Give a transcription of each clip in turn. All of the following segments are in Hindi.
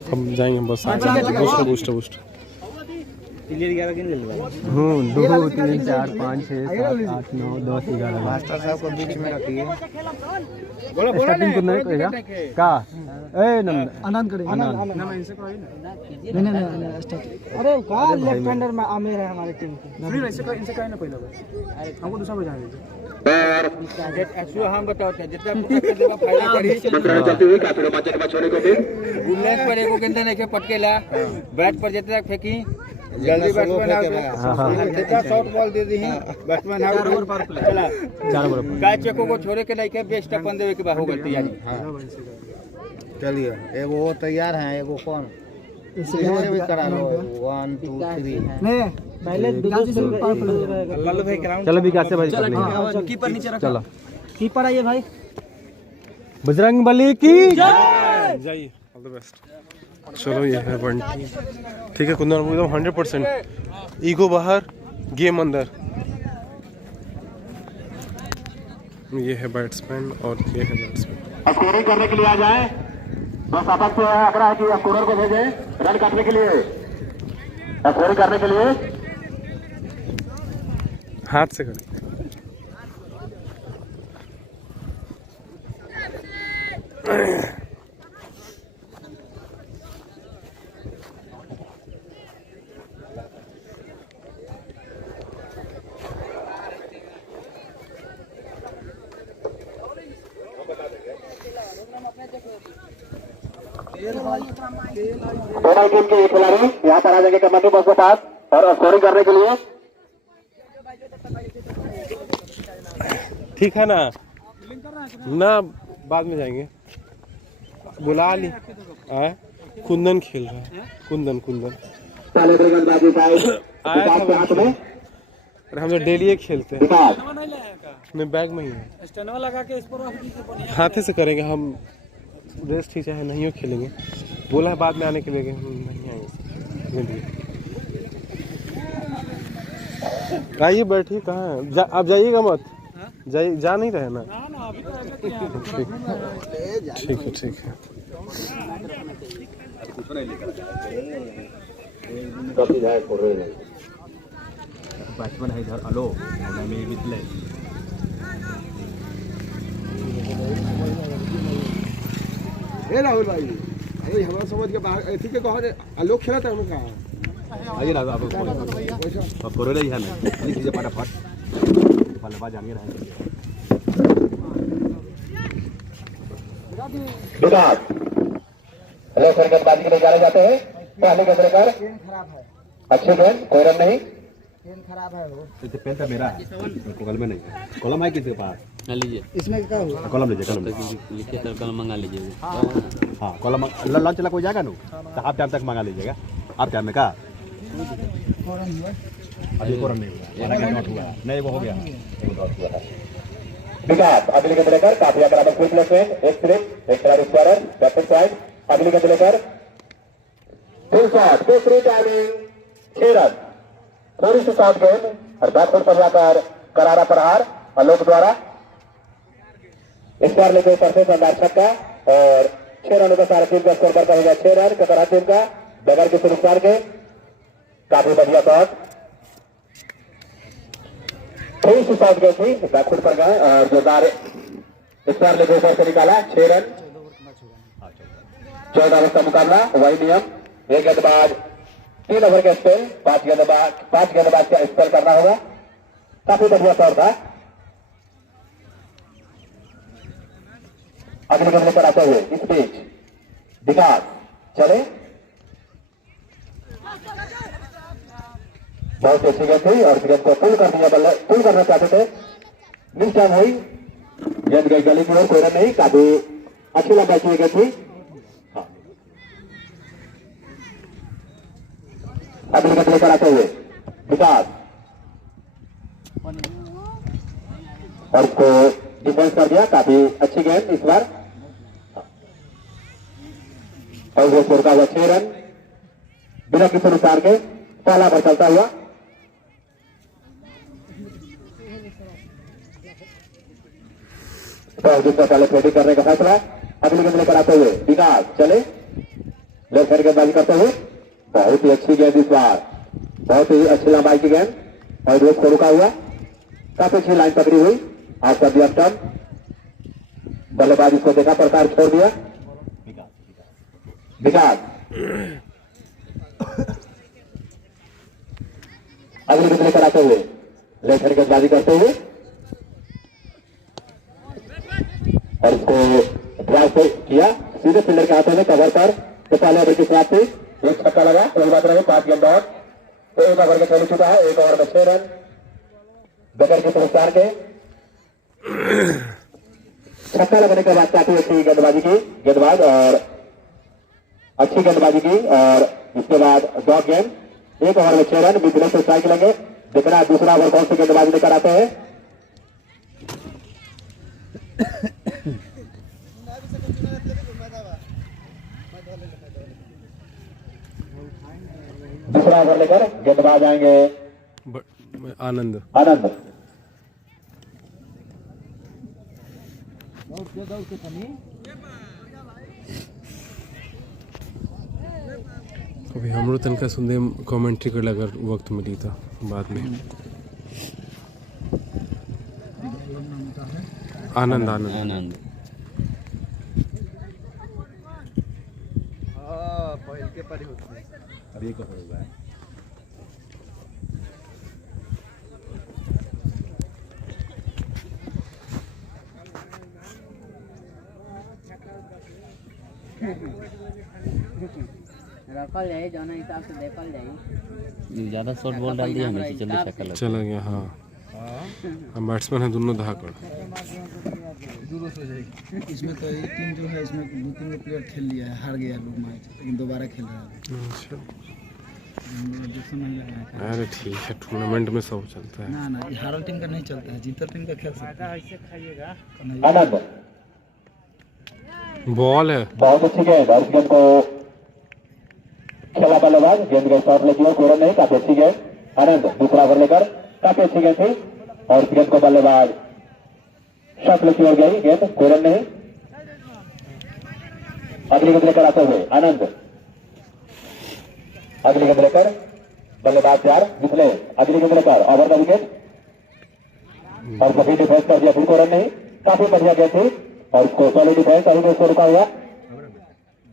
हम जाएंगे बस बूस्ट बूस्ट 2 3 4 5 6 7 8 9 10 11 मास्टर साहब को बीच में रखिए स्टार्टिंग करना है कहेगा का ए आनंद करेंगे आनंद नहीं स्टार्ट अरे का लेफ्ट हैंडर में आमिर है हमारे टीम के फ्री ऐसे का इनसे का ना पहले हमको दूसरा बजा दीजिए हम बताओ जितना देवा फायदा करी चलती हुई काफी रोमांचक मैच होने को फिर बुलेट पर एको गेंद नहीं के पटकेला बैट पर जितना फेंकी जल्दी बैट्समैन आउट जितना शॉट बॉल दे दी बैट्समैन आउट चला 4 ओवर का चेको को छोड़े के नहीं के बेस्ट अपन देवे के बा हो गई तैयारी चलिए एगो वो तैयार है एगो कौन इसे भी करा लो 1 2 3 नहीं पहले चलो विकास से भाई कीपर नीचे रखो चलो कीपर आइए भाई बजरंगबली की जय जाइए ऑल द बेस्ट। चलो ये है वन ठीक है कुंदन एकदम 100% ईगो बाहर गेम अंदर। ये है बैट्समैन और ये है बैट्समैन। स्कोरिंग करने के लिए आ जाए बस आपस से आग्रह है कि स्कोरर को भेजें रन काटने के लिए स्कोरिंग करने के लिए हाथ से करें। दोनों टीम के खिलाड़ी यहाँ पर आ जाएंगे कमेटी बॉक्स के पास और स्कोरिंग करने के लिए। ठीक है ना ना बाद में जाएंगे बुला ली आए कुंदन खेल रहा है कुंदन आया था अरे हम तो डेली एक खेलते हैं नहीं बैग में ही है हाथे से करेंगे हम रेस्ट ही चाहे नहीं हो खेलेंगे बोला है बाद में आने के लिए हम नहीं आएंगे आइए बैठिए कहाँ है आप जाइएगा मत जाइए जा नहीं रहे ना ठीक है बैट्समैन है इधर अलो मेरी बितले ए राहुल भाई अरे हमारा समझ के बाहर ठीक है कहा आलोक खेला था हम कहा आइए ना आप करो रही है ना चीजें फटाफट बल्लेबाज जानिए रहे विकास हेलो सर गेंदबाजी के लिए जाने जाते हैं पहले गेंद लेकर अच्छी गेंद कोई रन नहीं पेन खराब है वो पेन तो मेरा है कलम में नहीं है कलम है किसी के पास लीजिए इसमें क्या हुआ कलम लीजिए कलम लिखिए सर कलम मंगा लीजिए हाँ कलम लंच चला कोई जाएगा ना तो हाफ टाइम तक मंगा लीजिएगा आप टाइम में का अभी कोरन नहीं हुआ नहीं वो हो गया विकास अगली गेंद लेकर काफी बराबर क्विक लेफ्ट एक स्लिप एक खिलाड़ी स्क्वायर कैप्टन साइड अगली गेंद लेकर फुल शॉट दूसरी टाइमिंग 6 रन थोड़ी सी शॉट गेंद और बैकफुट पर जाकर करारा प्रहार आलोक द्वारा इस बार लेकर ऊपर से शानदार छक्का और 6 रनों का सारा टीम का स्कोर करता होगा 6 रन कतरा टीम का बगैर किसी नुकसान के काफी बढ़िया शॉट थोड़ी सी शॉट गई थी बैकफुट पर गए और जोरदार इस बार लेकर ऊपर से निकाला 6 रन 14 ओवर का मुकाबला वही नियम एक गेंदबाज 3 ओवर के स्पेल 5 गेंदबाज का स्पेल करना होगा काफी बढ़िया शॉट था। अगले गेंद लेकर आते हुए इस बीच विकास चले बहुत अच्छी गेंद थी और गेंद को पुल कर दिया पुल करना चाहते थे मिस टाइम हुई गेंद गई गली की ओर कोई रन नहीं काफी अच्छी लंबाई की गेंद थी। अगली गेंद लेकर आते हुए विकास और उसको डिफेंस कर दिया काफी अच्छी गेंद इस बार और वो स्कोर का हुआ 6 रन बिना किसी नुकसान के पहला पर चलता हुआ। तो जिसका पहले फील्डिंग करने का फैसला अगली गेंद लेकर आते हुए विकास चले लेफ्ट हैंड गेंदबाजी करते हुए बहुत ही अच्छी गेंद इस बार, बहुत ही अच्छी लंबाई की गेंद और रोक को रुका हुआ, काफी अच्छी लाइन पकड़ी हुई। आज कर दिया स्टंप, बल्लेबाज इसको देखा प्रकार छोड़ दिया। विकास अगली गेंद लेकर आते हुए लेफ्ट हैंड गेंदबाजी करते हुए और इसको ड्राइव पे किया सीधे फील्डर के हाथों में कवर पर। तो पहले ओवर की समाप्ति, एक छक्का लगा, कोई बात नहीं, 5 गेंद और, तो 1 ओवर के खेल चुका है, 1 ओवर में 6 रन बगैर के पुरस्कार के। छक्का लगने के बाद काफी अच्छी गेंदबाजी की गेंदबाज और अच्छी गेंदबाजी की और इसके बाद डॉग गेंद, 1 ओवर में 6 रन बिजनेस से स्ट्राइक लगे। देखना दूसरा ओवर कौन सी गेंदबाजी लेकर आते हैं। दूसरा ओवर लेकर गेंदबाज आएंगे आनंद। आनंद। अभी हमरो तनका सुनने कमेंट्री कर अगर वक्त मिली था बाद में। आनंद आनंद आनंद अभी एक ओवर हुआ है। रखल जाए जौना हिसाब से देखल जाए। ज्यादा शॉर्ट बॉल डाल दिया हमें, जल्दी छक्का लगा। चला गया। हाँ हम बैट्समैन हैं दोनों धाकड़। इसमें तो एक टीम जो है इसमें 2-3 प्लेयर खेल लिया है, हार गया लोग मैच, लेकिन दोबारा खेल रहा है। अच्छा ऑब्जेक्शन नहीं लगा है। अरे ठीक है, टूर्नामेंट में सब चलता है। ना ये हारल टीम का नहीं चलता है, जीतल टीम का खेल सकता है। आनंद बॉल है। बहुत अच्छी गेंद और इस गेंद को खेला बल्लेबाज, गेंद का शॉट लेती है, कोई रन नहीं, काफी अच्छी गेंद। आनंद दूसरा ओवर लेकर काफी अच्छी गेंद थी और इस गेंद को बल्लेबाज शॉट लेती और गई गेंद, कोई रन नहीं। अगली गेंद लेकर आते हुए आनंद, अगली गेंद लेकर बल्लेबाज तैयार जिसने अगली गेंद लेकर ओवर का विकेट और सभी डिफेंस कर दिया, फिर कोई रन नहीं, काफी बढ़िया गेंद थी और उसको सॉलिड डिफेंस अभी उसको रुका हुआ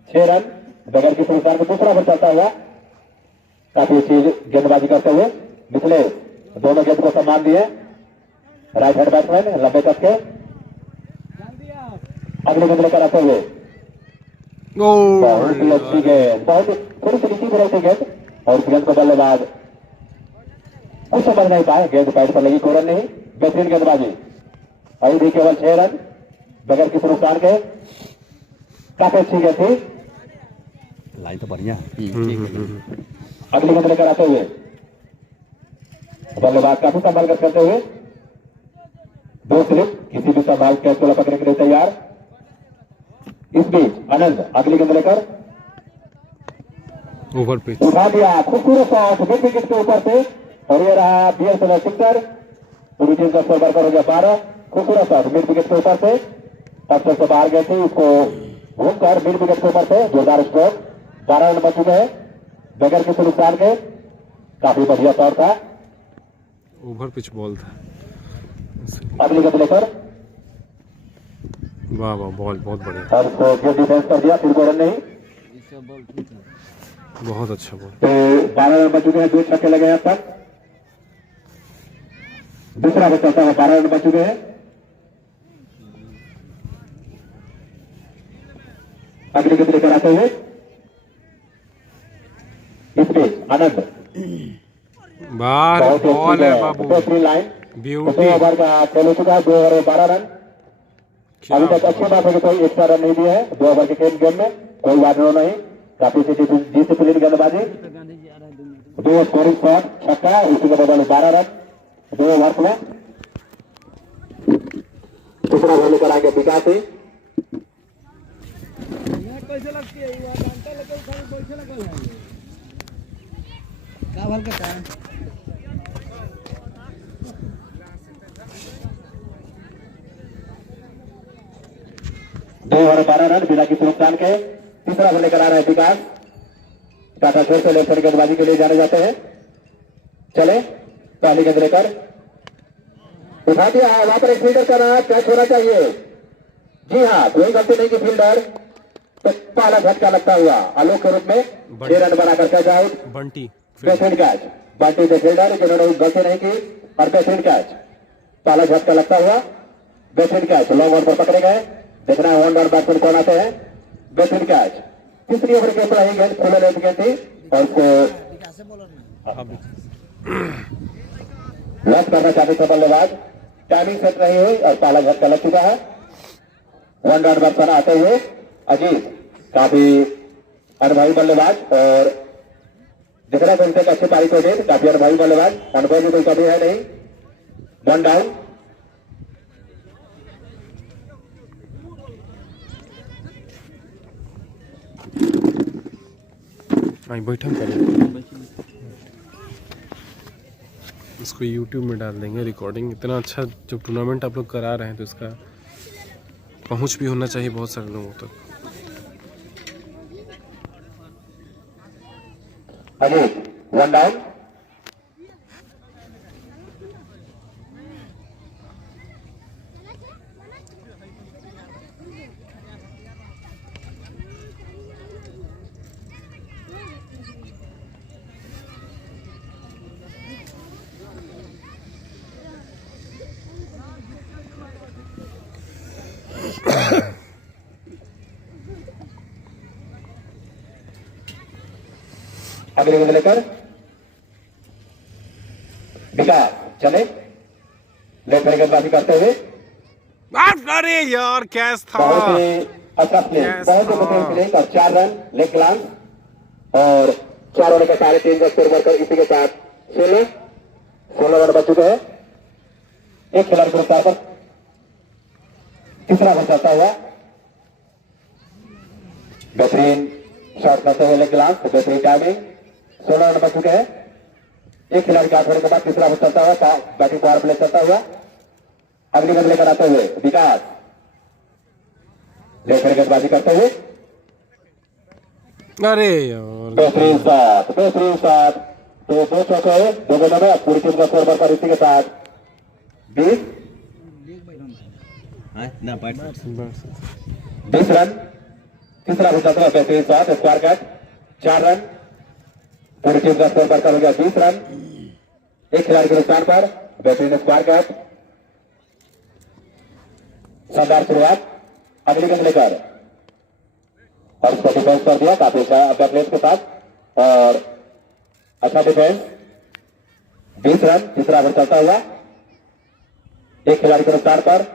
6 रन बगैर किसी प्रकार में। दूसरा ओवर चलता हुआ काफी अच्छी गेंदबाजी करते हुए निकले, दोनों गेंद को सम्मान दिए राइट हैंड बैट्समैन लंबे कट के। अगले गेंद लेकर आते हुए बहुत ही अच्छी गेंद, बहुत थोड़ी सी नीचे रहती गेंद और इस गेंद को बल्लेबाज कुछ समझ नहीं पाए, गेंद पैड पर लगी, कोई रन नहीं। बेहतरीन गेंदबाजी, अभी भी केवल 6 रन बगैर किसी नुकसान के, काफी अच्छी गेंद थी। लाइन तो बढ़िया है। अगली गेंद लेकर आते हुए बल्लेबाज काफी संभाल कर करते हुए 2 स्लिप किसी भी संभाल कैच को पकड़ने के लिए तैयार। इस बीच आनंद अगली गेंद लेकर ओवर पिच उठा दिया, खूबसूरत शॉट मिड विकेट के ऊपर से और ये रहा बीएसएल सिक्सर। पूरी टीम का स्कोर बढ़कर हो गया 12। खूबसूरत शॉट मिड विकेट के ऊपर से, तब तक से बाहर गए थे, उसको घूमकर मिड विकेट के ऊपर से जोरदार स्ट्रोक। 12 रन बच चुके हैं बगैर किसी नुकसान के, काफी बढ़िया शॉट था। ओवर पिच बॉल था। अगली गेंद लेकर वाह वाह, बॉल बहुत बढ़िया, और उसको फिर डिफेंस कर दिया, फिर कोई रन नहीं। बहुत अच्छा बॉल। तो 12 रन बच चुके हैं, 2 छक्के लगे हैं अब तक। दूसरा ओवर चलता है, 12 रन बच चुके हैं। अगली गेंद लेकर आते हुए इस बीच आनंद बाहर बहुत ही बॉल है बाबू, बेहतरीन लाइन। ब्यूटी। 2 ओवर का खेल हो चुका है, 2 ओवर में 12 रन। अभी तक अच्छी बात है कि कोई एक्स्ट्रा रन नहीं दिए हैं 2 ओवर के गेम में, कोई वादो नहीं, काफी डिसिप्लिन गेंदबाजी। 2 स्कोरिंग शॉट छक्का, उसी के बदले 12 रन 2 ओवर में। दूसरा ओवर लेकर आगे विकास ही क्या भल करता है? 2 ओवर 12 रन बिना किसी नुकसान के। तीसरा ओवर लेकर आ रहे हैं विकास। टाटा छोर से लेफ्ट हैंड गेंदबाजी के लिए जाने जाते हैं। चले पहली गेंद लेकर उठा दिया, वहां पर एक फील्डर का नाम कैच होना चाहिए। जी हाँ, कोई गलती नहीं की फील्डर, तो पहला झटका लगता हुआ आलोक के रूप में 6 रन बनाकर कैच आउट। बंटी बेहतरीन कैच, बंटी द फील्डर जिन्होंने गलती नहीं की और बेहतरीन कैच, पहला झटका लगता हुआ बेहतरीन कैच, लॉन्ग ऑन पर पकड़े गए। देखना है ऑन डाउन बैट्समैन कौन आते हैं। बेहतरीन कैच, तीसरी ओवर के ऊपर ही गेंद खुले लेंथ गेंद थी और उसको लॉक करना चाहते थे बल्लेबाज, टाइमिंग सेट नहीं हुई और पहला झटका लग चुका है। वन डाउन बैट्समैन आते हुए अजीत, काफी अनुभवी बल्लेबाज और दिखना तो उनसे अच्छी पारी को दे, काफी अनुभवी बल्लेबाज, अनुभव की कोई कमी है नहीं। वन डाउन, बैठा करें, इसको YouTube में डाल देंगे रिकॉर्डिंग। इतना अच्छा जब टूर्नामेंट आप लोग करा रहे हैं तो इसका पहुंच भी होना चाहिए बहुत सारे लोगों तक। अजीत वन डाउन, अगले गेंद लेकर विकास चले लेफ्ट हैंड गेंदबाजी करते हुए। अरे यार कैच था, बहुत ही अच्छा प्ले, बहुत ही बेहतरीन प्ले और 4 रन लेग ग्लांस और 4 होने का 3.5 का स्कोर बढ़कर इसी के साथ 16 रन बच चुके हैं। एक खिलाड़ी गिरफ्तार पर तीसरा बन जाता हुआ, बेहतरीन शॉट करते हुए लेग ग्लांस, बेहतरीन टाइमिंग, 16 रन बच चुके हैं। एक खिलाड़ी का होने के बाद तीसरा बन चलता हुआ, बैटिंग पावर प्ले चलता हुआ। अगली गेंद लेकर आते हुए विकास लेफ्ट हैंड गेंदबाजी करते हुए। अरे यार बेहतरीन शॉट, बेहतरीन शॉट, तो 2 चौके 2 गेंदों में पूरी टीम का स्कोर बढ़कर इसी के साथ 20 रन। तीसरा बन जाता है बेहतरीन शॉट, स्क्वायर कैच, 4 रन, पूरी टीम का स्कोर बढ़कर हो गया 20 रन। एक खिलाड़ी के नुकसान पर बेहतरीन स्क्वायर कैच, शानदार शुरुआत। अगली गेंद लेकर और उसको डिफेंस कर दिया काफी अच्छा बैकलेस के साथ और अच्छा डिफेंस, 20 रन। तीसरा ओवर चलता हुआ, एक खिलाड़ी के नुकसान पर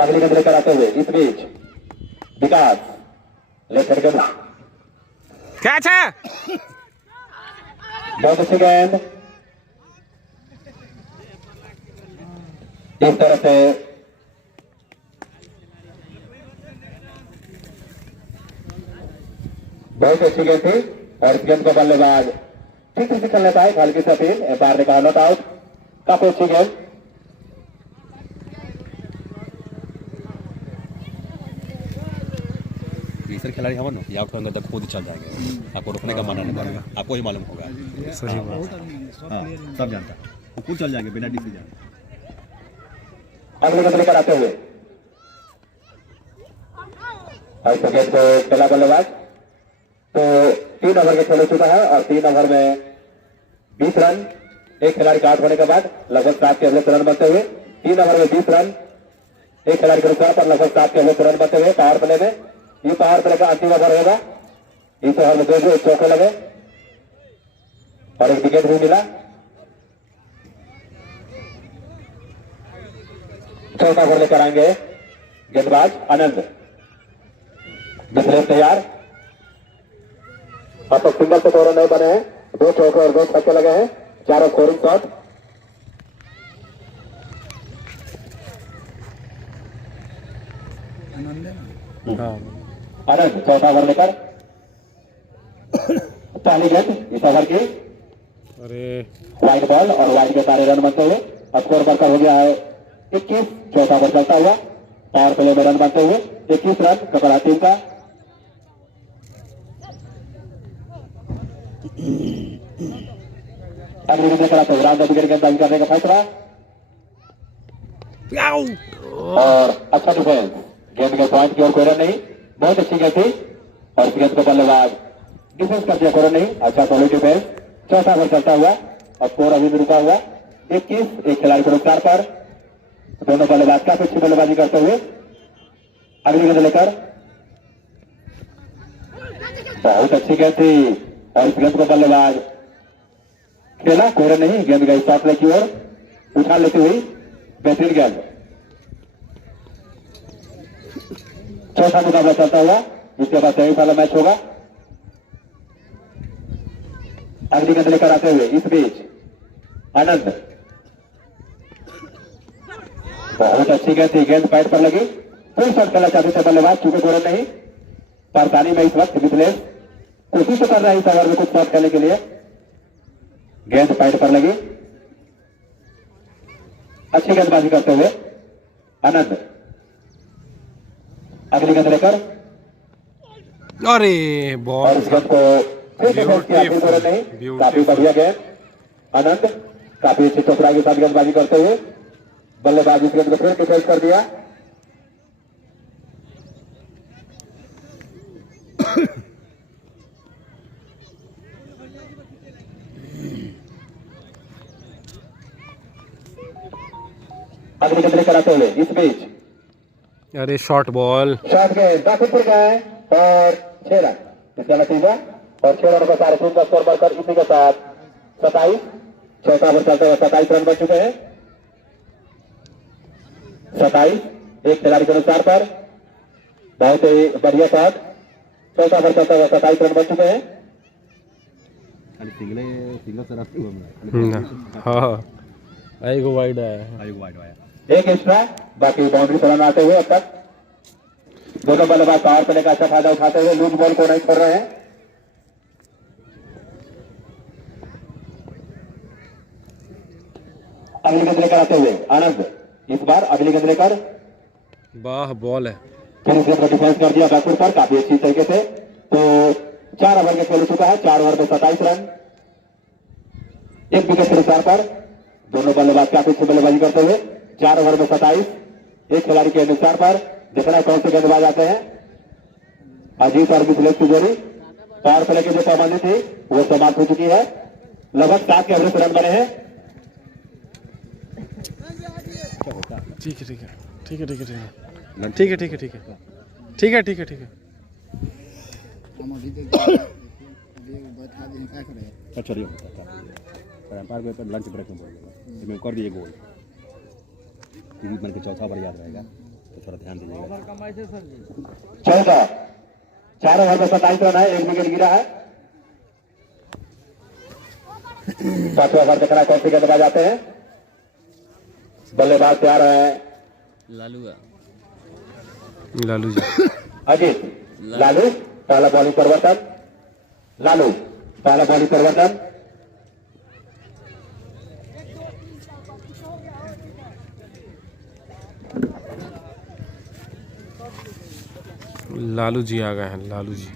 अगली गेंद लेकर आते हुए इस बीच विकास लेफ्ट हैंड गेंद, कैच है। बहुत अच्छी गेंद, इस तरह से बहुत अच्छी गेंद थी और इस गेंद को बल्लेबाज ठीक से खेलने पाए, हल्की सी अपील, एम्पायर ने कहा नॉट आउट। काफी अच्छी गेंद, तीसरे खिलाड़ी हमारे ना आउट होंगे तक खुद ही चल जाएंगे, आपको रोकने का माना नहीं पड़ेगा, आपको ही मालूम होगा। सही बात। हाँ सब जानता, वो खुद चल जाएंगे बिना डिसीजन। अगले गेंद लेकर आते हुए ऐसे गेंद को खेला बल्लेबाज, तो 3 ओवर के खेल हो चुका है और 3 ओवर में 20 रन। एक खिलाड़ी का आउट होने के बाद लगभग 7 के एवरेज रन बनते हुए 3 ओवर में 20 रन। एक खिलाड़ी के नुकसान पर लगभग 7 के एवरेज रन बनते हुए पावर प्ले में, ये पावर प्ले का अंतिम ओवर होगा। इस ओवर में 2 चौके लगे और एक विकेट भी मिला। चौथा ओवर लेकर आएंगे गेंदबाज आनंद, डिफेंस तैयार। अब तक सिंगल से स्कोर नहीं बने हैं, 2 चौके और 2 छक्के लगे हैं, 4 स्कोरिंग शॉट। आनंद चौथा ओवर लेकर पहली गेंद इस ओवर की, अरे वाइड बॉल और वाइड के सारे रन बनते हुए स्कोर बढ़कर हो गया है 21। चौथा ओवर चलता हुआ, पावर प्ले में रन बनते हुए 21 रन कपड़ा टीम का। अगली गेंद कराते हुए राउंड विकेट गेंदबाजी करने का फैसला और अच्छा डिफेंस। गेंद के पॉइंट की ओर कोई रन नहीं, बहुत अच्छी गेंद थी और इस गेंद को बल्लेबाज डिफेंस कर दिया, कोई रन नहीं। अच्छा सॉलिड डिफेंस। चौथा ओवर चलता हुआ और स्कोर अभी भी रुका हुआ 21। एक खिलाड़ी को नुकसान पर दोनों बल्लेबाज काफी अच्छी बल्लेबाजी करते हुए अगली गेंद लेकर बहुत अच्छी गेंद थी और इस गेंद को बल्लेबाज खेला, कोई रन नहीं। गेंद गई शॉट प्ले की ओर, उठा लेती हुई बेहतरीन गेंद। चौथा मुकाबला चलता हुआ, इसके बाद सेमीफाइनल मैच होगा। अगली गेंद लेकर आते हुए इस बीच आनंद, बहुत अच्छी गेंद थी, गेंद पैड पर लगी। फुल शॉट खेलना चाहते थे बल्लेबाज, चूंकि कोई रन नहीं। परेशानी में इस वक्त मिथिलेश कोशिश तो कर रहा है इस ओवर में कुछ शॉट खेलने के लिए। गेंद पैड पर लगी, अच्छी गेंदबाजी करते हुए आनंद। अगली गेंद लेकर अरे और बॉल इस गेंद को फिर डिफेंस किया, फिर कोई रन नहीं। काफी बढ़िया गेंद आनंद, काफी अच्छी चौकड़ाई के साथ गेंदबाजी करते हुए बल्लेबाज इस गेंद को फिर डिफेंस कर दिया। अगली गेंद लेकर आते हुए इस बीच अरे शॉर्ट बॉल। शॉट गेंद दाखिल पर गए और 6 रन इसका नतीजा और 6 रन का सारे टीम का स्कोर बढ़कर इसी के साथ 27। चौथा ओवर चलते हुए 27 रन बन चुके हैं। 27 एक खिलाड़ी के अनुसार पर बहुत ही बढ़िया शॉट। चौथा ओवर चलते हुए 27 रन बन चुके हैं। सिंगल से रन हुआ हाँ आई गो वाइड आया। आयोग वाइड आया। एक एक्स्ट्रा, बाकी बाउंड्री पर रन आते हुए अब तक दोनों बल्लेबाज पावर प्ले का अच्छा फायदा उठाते हुए लूज बॉल को नहीं छोड़ रहे हैं। अगली गेंद लेकर आते हुए आनंद, इस बार अगली गेंद लेकर वाह बॉल है। फिर इस गेंद को डिफेंस कर दिया बैकफुट पर काफी अच्छी तरीके से। तो 4 ओवर के खेल हो चुका है, 4 ओवर में 27 रन, एक विकेट के अनुसार पर दोनों बल्लेबाज काफी अच्छी बल्लेबाजी करते हुए 4 ओवर में 27 एक खिलाड़ी के अनुसार पर देखना कौन से गेंदबाज आते हैं। अजीत और मिथिलेश की जोड़ी पावर प्ले की जो पाबंदी थी वो समाप्त हो चुकी है। लगभग 7 के एवरेज रन बने हैं। ठीक है ठीक है ठीक है ठीक है ठीक है ठीक है ठीक है ठीक है ठीक है ठीक है। अच्छा नहीं होता था एम्पायर को लंच ब्रेक में बोल देगा मैं कर दिए गोल टीवी मन के चौथा ओवर याद रहेगा तो थोड़ा ध्यान दीजिएगा। 14 4 ओवर में 27 रन है, एक विकेट गिरा है। 7वें ओवर देखना कौन से गेंदबाज आते हैं। बल्लेबाज तैयार है लालू जी। अजीत लालू पहला बॉलिंग परिवर्तन, लालू पहला बॉलिंग परिवर्तन। लालू जी आ गए हैं, लालू जी।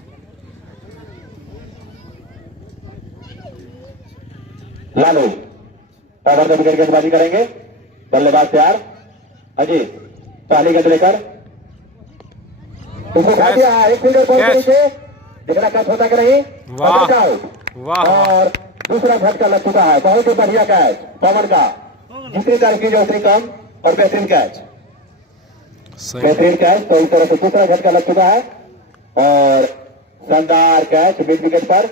लालू ओवर में विकेट गेंदबाजी करेंगे, बल्लेबाज तैयार। अजीत पहली गेंद लेकर उसको खा दिया, एक फिंगर बॉल के नीचे देखना कैच होता कि नहीं। वाह आउट वाह और दूसरा झटका लग चुका है। बहुत ही बढ़िया कैच पवन का, जितनी तारीफ की जाए उतनी कम और बेहतरीन कैच, सही। बेहतरीन कैच। तो इस तरह से दूसरा झटका लग चुका है और शानदार कैच मिड विकेट पर।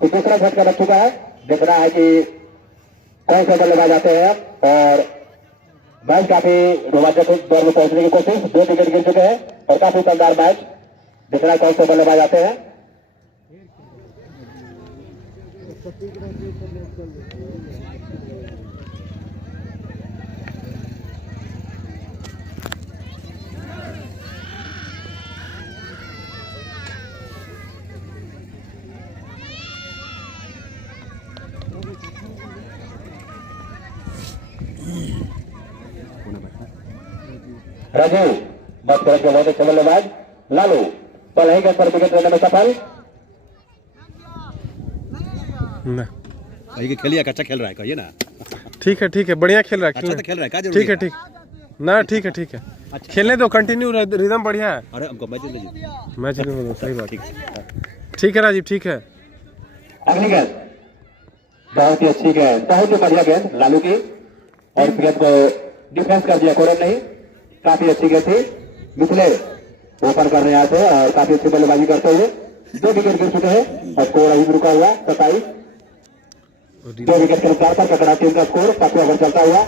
तो दूसरा झटका लग चुका है, देखना है कि कौन से बल्लेबाज आते हैं और मैच काफी रोमांचक दौर में पहुंचने की कोशिश। 2 विकेट गिर चुके हैं और काफी शानदार मैच, देखना है कौन से बल्लेबाज आते हैं। राजू मत करें के बहुत अच्छे बल्लेबाज लालू पहले ही गेंद पर विकेट लेने में सफल। ना भाई के खेलिए अच्छा खेल रहा है कहिए ना। ठीक है बढ़िया खेल रहा है। अच्छा तो खेल रहा है क्या जरूरी ठीक है ठीक ना ठीक है खेलने दो कंटिन्यू रिदम बढ़िया है। अरे हमको मैच ले लीजिए। मैच जीतने दो सही बात। ठीक ठीक है राजीव ठीक है। अगली गेंद बहुत ही अच्छी गेंद बहुत ही बढ़िया गेंद लालू की और इस गेंद को डिफेंस कर दिया कोरम नहीं काफी अच्छी गेंद थी। मिथले ओपन करने आए थे और काफी अच्छी बल्लेबाजी करते हुए 2 विकेट गिर चुके हैं और स्कोर अभी रुका हुआ 27। 2 विकेट के नुकसान पर ककड़ा टीम का स्कोर 5वां ओवर चलता हुआ।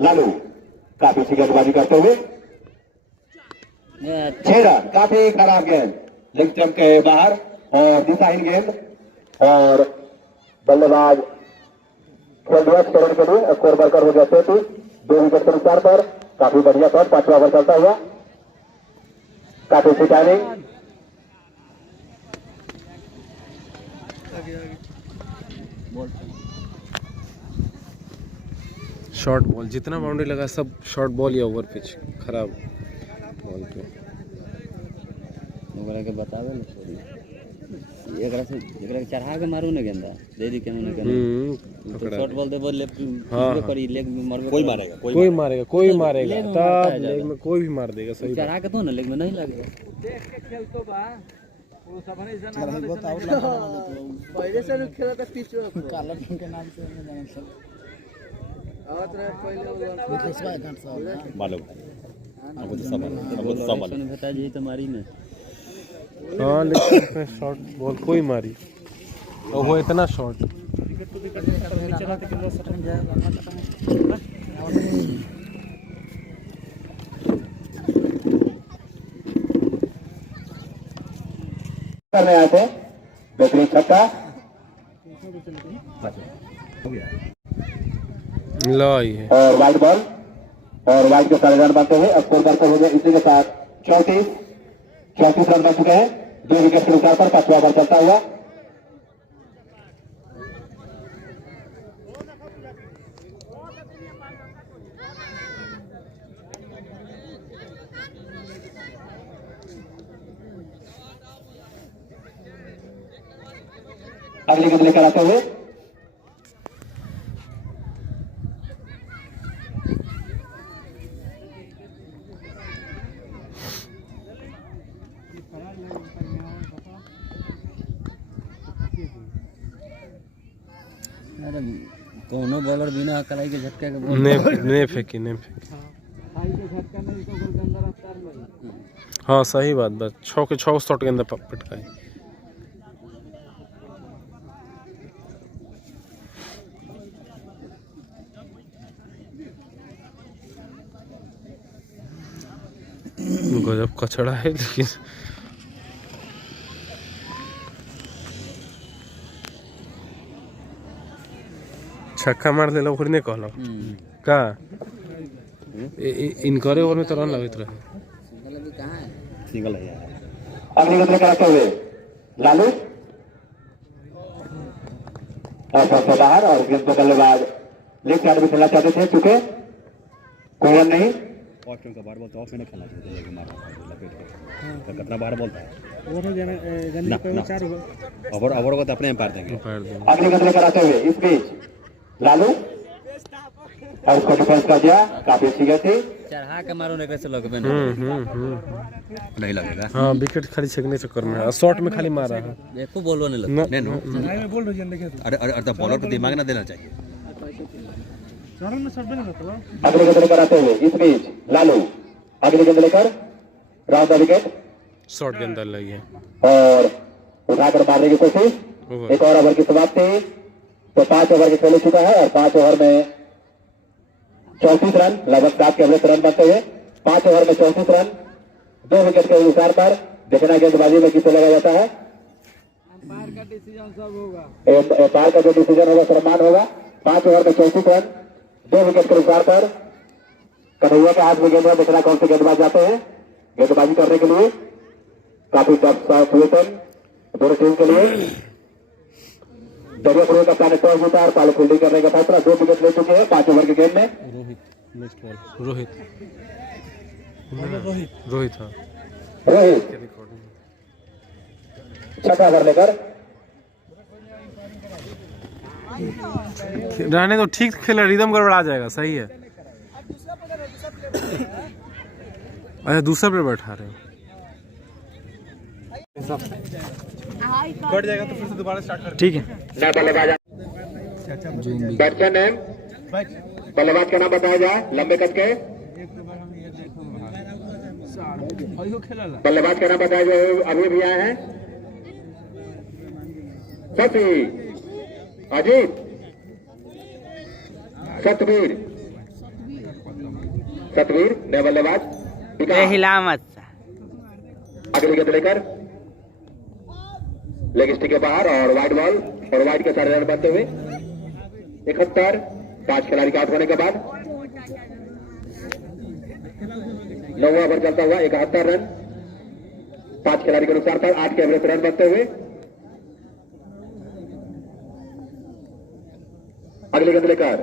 लालू काफी अच्छी गेंदबाजी करते हुए 6 रन काफी खराब गेंद लेग स्टंप के बाहर और दिशाहीन गेंद और बल्लेबाज खेल दिया स्कोर के लिए स्कोर बढ़कर हो गया 33। 2 विकेट के नुकसान पर काफी बढ़िया शॉट 5वां ओवर चलता हुआ काफी अच्छी टाइमिंग। शॉर्ट बॉल जितना बाउंड्री लगा सब शॉर्ट बॉल या ओवर पिच खराब बॉल पे ओकरा के बतावे ना थोड़ी एकरा के चढ़ा के मारू ना गेंदा दे दी केना ना केना पकड़ा शॉर्ट बॉल देबो लेफ्ट हाँ, करी लेग में मारबे कोई मारेगा कोई मारेगा लेग में मारता है तब लेग में कोई भी मार देगा सही बात। चढ़ा के तो ना लेग में नहीं लगेगा। देख के खेल तो बा वो सब नहीं पहले से खेला था पिच काला टीम के नाम से जान सब आवत रहे पहले मालूम हमको तो सब मालूम बता जी तो मारी ना हाँ लेकिन शॉर्ट बॉल कोई मारी और वो इतना शॉर्ट करने आए थे बेहतरीन छक्का लो ये और वाइड बॉल और वाइड के सारे रन बनते हुए स्कोर बढ़कर हो गया इसी के साथ 34 रन बन चुके हैं। 2 विकेट के नुकसान पर 5वां ओवर चलता हुआ अगली गेंद लेकर आते हुए अरे कोनो बॉलर बिना कलाई के झटके के बॉल नहीं फेंकी हाँ सही बात बस 6 के 6 शॉट के अंदर पटकाई। गजब कचड़ा है लेकिन छक्का मार देला ओकरे नहीं कहलो का इनकरे ओवर में तो रन लगत रहे। सिंगल है यार। अगली गेंद लेकर आते हुए लालू और सबसे बाहर और गेंद को बल्लेबाज लेफ्ट साइड में खेलना चाहते थे चुके कोई रन नहीं। ऑफ का बार बोलता ऑफ में ना खेलना चाहिए लेके मारना लपेट के तो कितना बार बोलता है ओवर को तो अपने एम्पायर देंगे। अगली गेंद लेकर आते हुए इस बीच लालू और उसको डिफेंस कर दिया काफी अच्छी गेंद थी। चढ़ा के मारो ना कैसे लगबे ना नहीं लगेगा। हाँ विकेट खाली छकने चक्कर में शॉट में खाली मारा है एको बॉलो नहीं लगता नहीं नो अरे तो बॉलर को दिमाग ना देना चाहिए। अगली गेंद लेकर आते हुए इस बीच लालू अगली गेंद लेकर राउंड द विकेट शॉट के अंदर लगी है और उठाकर मारने की कोशिश। एक और ओवर की समाप्ति तो 5 ओवर के खेल चुका है और 5 ओवर में 34 रन लगभग 7 के एवरेज रन बनते हुए 5 ओवर में 34 रन 2 विकेट के अनुसार पर देखना गेंदबाजी में किसे लगा जाता है। अंपायर का डिसीजन सब होगा एम्पायर का जो डिसीजन होगा सम्मान होगा। 5 ओवर में 34 रन 2 विकेट के अनुसार पर कन्हैया के हाथ में गेंद है। देखना कौन से गेंदबाज जाते हैं गेंदबाजी करने के लिए। काफी टफ सिचुएशन दोनों टीम के लिए। दरिया पुरे कप्तान ने टॉस जीता और पहले फील्डिंग करने का फैसला 2 विकेट ले चुके हैं 5 ओवर के गेम में। रोहित रोहित हाँ रोहित छठा ओवर लेकर रहने तो ठीक खेला, रिदम गड़बड़ा जाएगा। सही है। अच्छा दूसरा पे बैठा रहे हो। कट जाएगा तो फिर से दोबारा स्टार्ट कर। ठीक है। नया बल्लेबाज बैट्समैन नेम, बल्लेबाज का नाम बताया जाए। लंबे कद के बल्लेबाज का नाम बताया जाए। अभी भी आए हैं शशि, अजीत, सतवीर, नया बल्लेबाज हिलामत अगली गेंद लेकर लेग स्टिक के बाहर और वाइड बॉल और वाइड के सारे रन बनते हुए 71। 5 खिलाड़ी का आउट होने के बाद 9 ओवर चलता हुआ 71 रन। 5 खिलाड़ी के नुकसान पर 8 के एवरेज रन बनते हुए अगली गेंद लेकर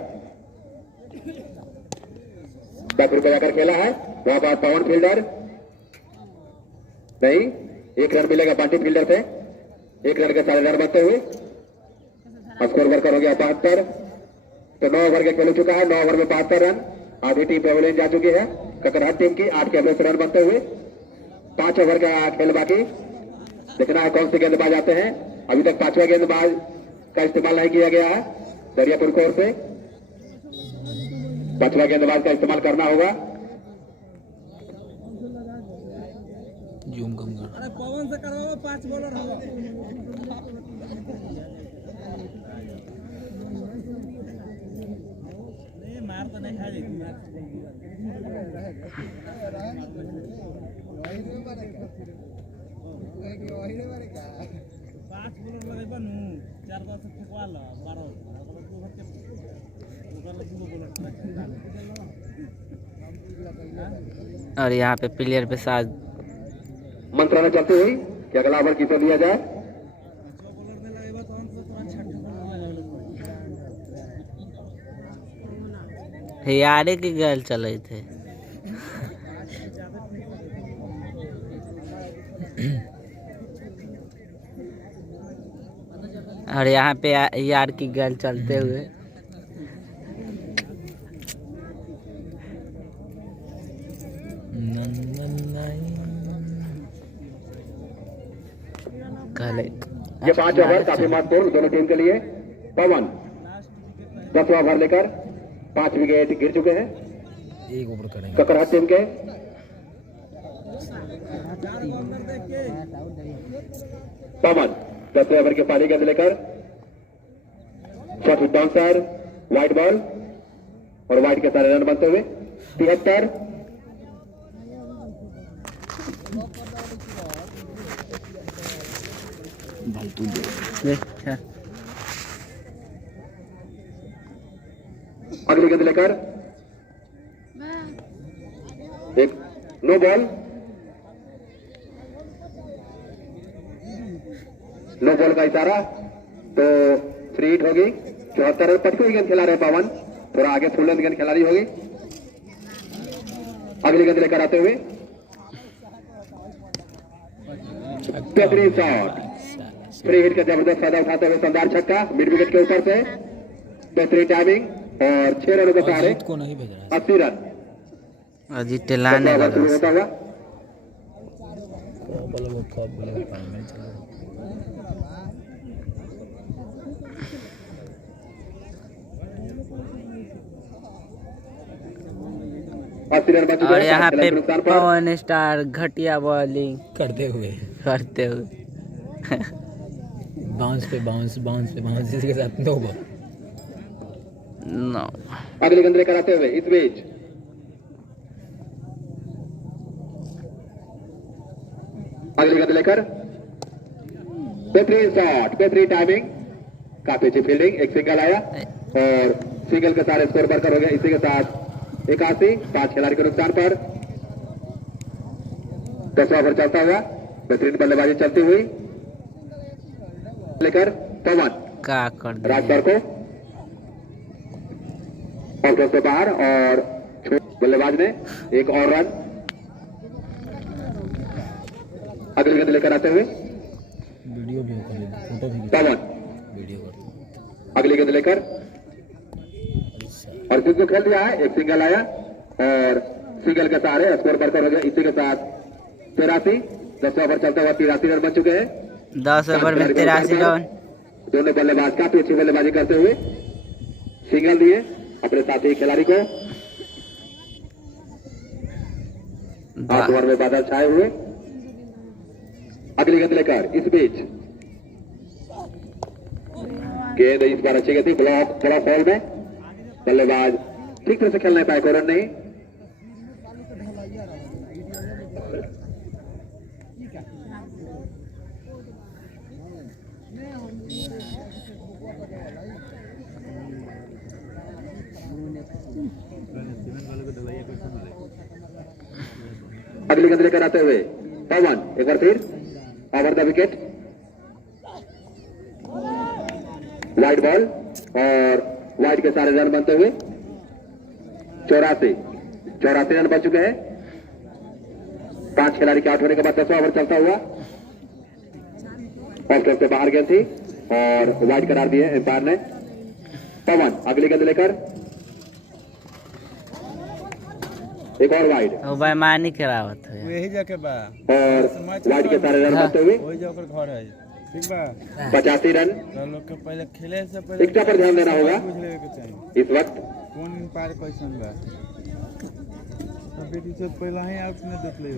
बैक पे जाकर खेला है। वहां पर पवन फील्डर नहीं, 1 रन मिलेगा बंटी फील्डर से। 1 रन के सारे रन बनते हुए स्कोर वर्कर हो गया 72। तो 9 ओवर के खेल चुका है। 9 ओवर में 72 रन। आधी टीम पेवेलियन जा चुकी है। ककरहाट टीम की 8 के एवरेज रन बनते हुए 5 ओवर का खेल बाकी। देखना है कौन से गेंदबाज आते हैं। अभी तक 5वां गेंदबाज का इस्तेमाल नहीं किया गया है दरियापुर कोर से। 5वां गेंदबाज का इस्तेमाल करना होगा। पवन से करवाओ 5 बॉलर होगा। मार तो नहीं खा देगी। और यहाँ पे प्लेयर पे साथ मंत्रालय चलती हुई कि अगला ओवर किसे दिया जाए। यारे की गल चले थे। और यहाँ पे यार की गल चलते हुए ये 5 ओवर काफी महत्वपूर्ण दोनों टीम के लिए। पवन 10वां ओवर लेकर 5 विकेट गिर चुके हैं। ककरहाट टीम के पवन 10वें ओवर के पहली गेंद लेकर शॉट बाउंसर, वाइड बॉल और वाइड के सारे रन बनते हुए 73। अगली गेंद लेकर एक नो बॉल का इशारा तो 3 हिट होगी। 74 रन। 25 गेंद खिला रहे पवन, थोड़ा आगे फुल लेंथ गेंद खिलानी होगी। अगली गेंद लेकर आते हुए बेहतरीन शॉट, 3 हिट का जबरदस्त फायदा उठाते हुए शानदार छक्का मिड विकेट के ऊपर से। बेहतरीन टाइमिंग और 6 रनों के सहारे 80 रन। अजीत टेलाने शुरू होता हुआ और यहाँ पे पवन स्टार घटिया बॉलिंग करते हुए बाउंस पे बाउंस इसके साथ 9 बॉल। अगली गेंद लेकर आते हुए इस बीच अगली गेंद लेकर बेहतरीन शॉट, बेहतरीन टाइमिंग, काफी अच्छी फील्डिंग। एक सिंगल आया और सिंगल के सारे स्कोर बरकरार हो गया। इसी के साथ 81। 5 खिलाड़ी के नुकसान पर 10वां ओवर चलता हुआ बेहतरीन बल्लेबाजी चलती हुई लेकर पवन राजभर को आउट से बाहर और बल्लेबाज ने 1 और रन अगली गेंद लेकर आते हुए वीडियो भी फोटो भी पवन वीडियो कर अगली गेंद लेकर और जिसको खेल दिया है, एक सिंगल आया और सिंगल के सहारे स्कोर बढ़कर हो गया। इसी के साथ 83 10 ओवर चलता हुआ 83 रन बन चुके हैं। 10 ओवर में 83 रन। दोनों बल्लेबाज काफी अच्छी बल्लेबाजी करते हुए सिंगल दिए अपने साथी खिलाड़ी को। 8 ओवर में बादल छाए हुए। अगली गेंद लेकर इस बीच गेंद इस बार अच्छी गई थी, ब्लॉक थोड़ा फॉल में बल्लेबाज ठीक तरह से खेल नहीं पाए, कोई रन नहीं। अगली गेंद लेकर आते हुए पवन एक बार फिर over the wicket, wide ball और वाइड के सारे रन बनते हुए 84 रन बन चुके हैं। 5 खिलाड़ी के आउट होने के बाद 10वां ओवर चलता हुआ ऑफ स्टंप से बाहर गेंद थी और वाइड करार दिए एम्पायर ने। पवन अगली गेंद लेकर एक और वाइड वो बेईमानी करावत है। यही जाके बा और वाइड के सारे रन बनते हुए वही जाकर घर है ठीक बा। 85 रन। तो लोग के पहले खेले से पहले एक्स्ट्रा पर ध्यान देना होगा पूछ लेवे के चाहिए इस वक्त। कौन पार कैसन बा बेटी से पहले ही आउट में देख ले।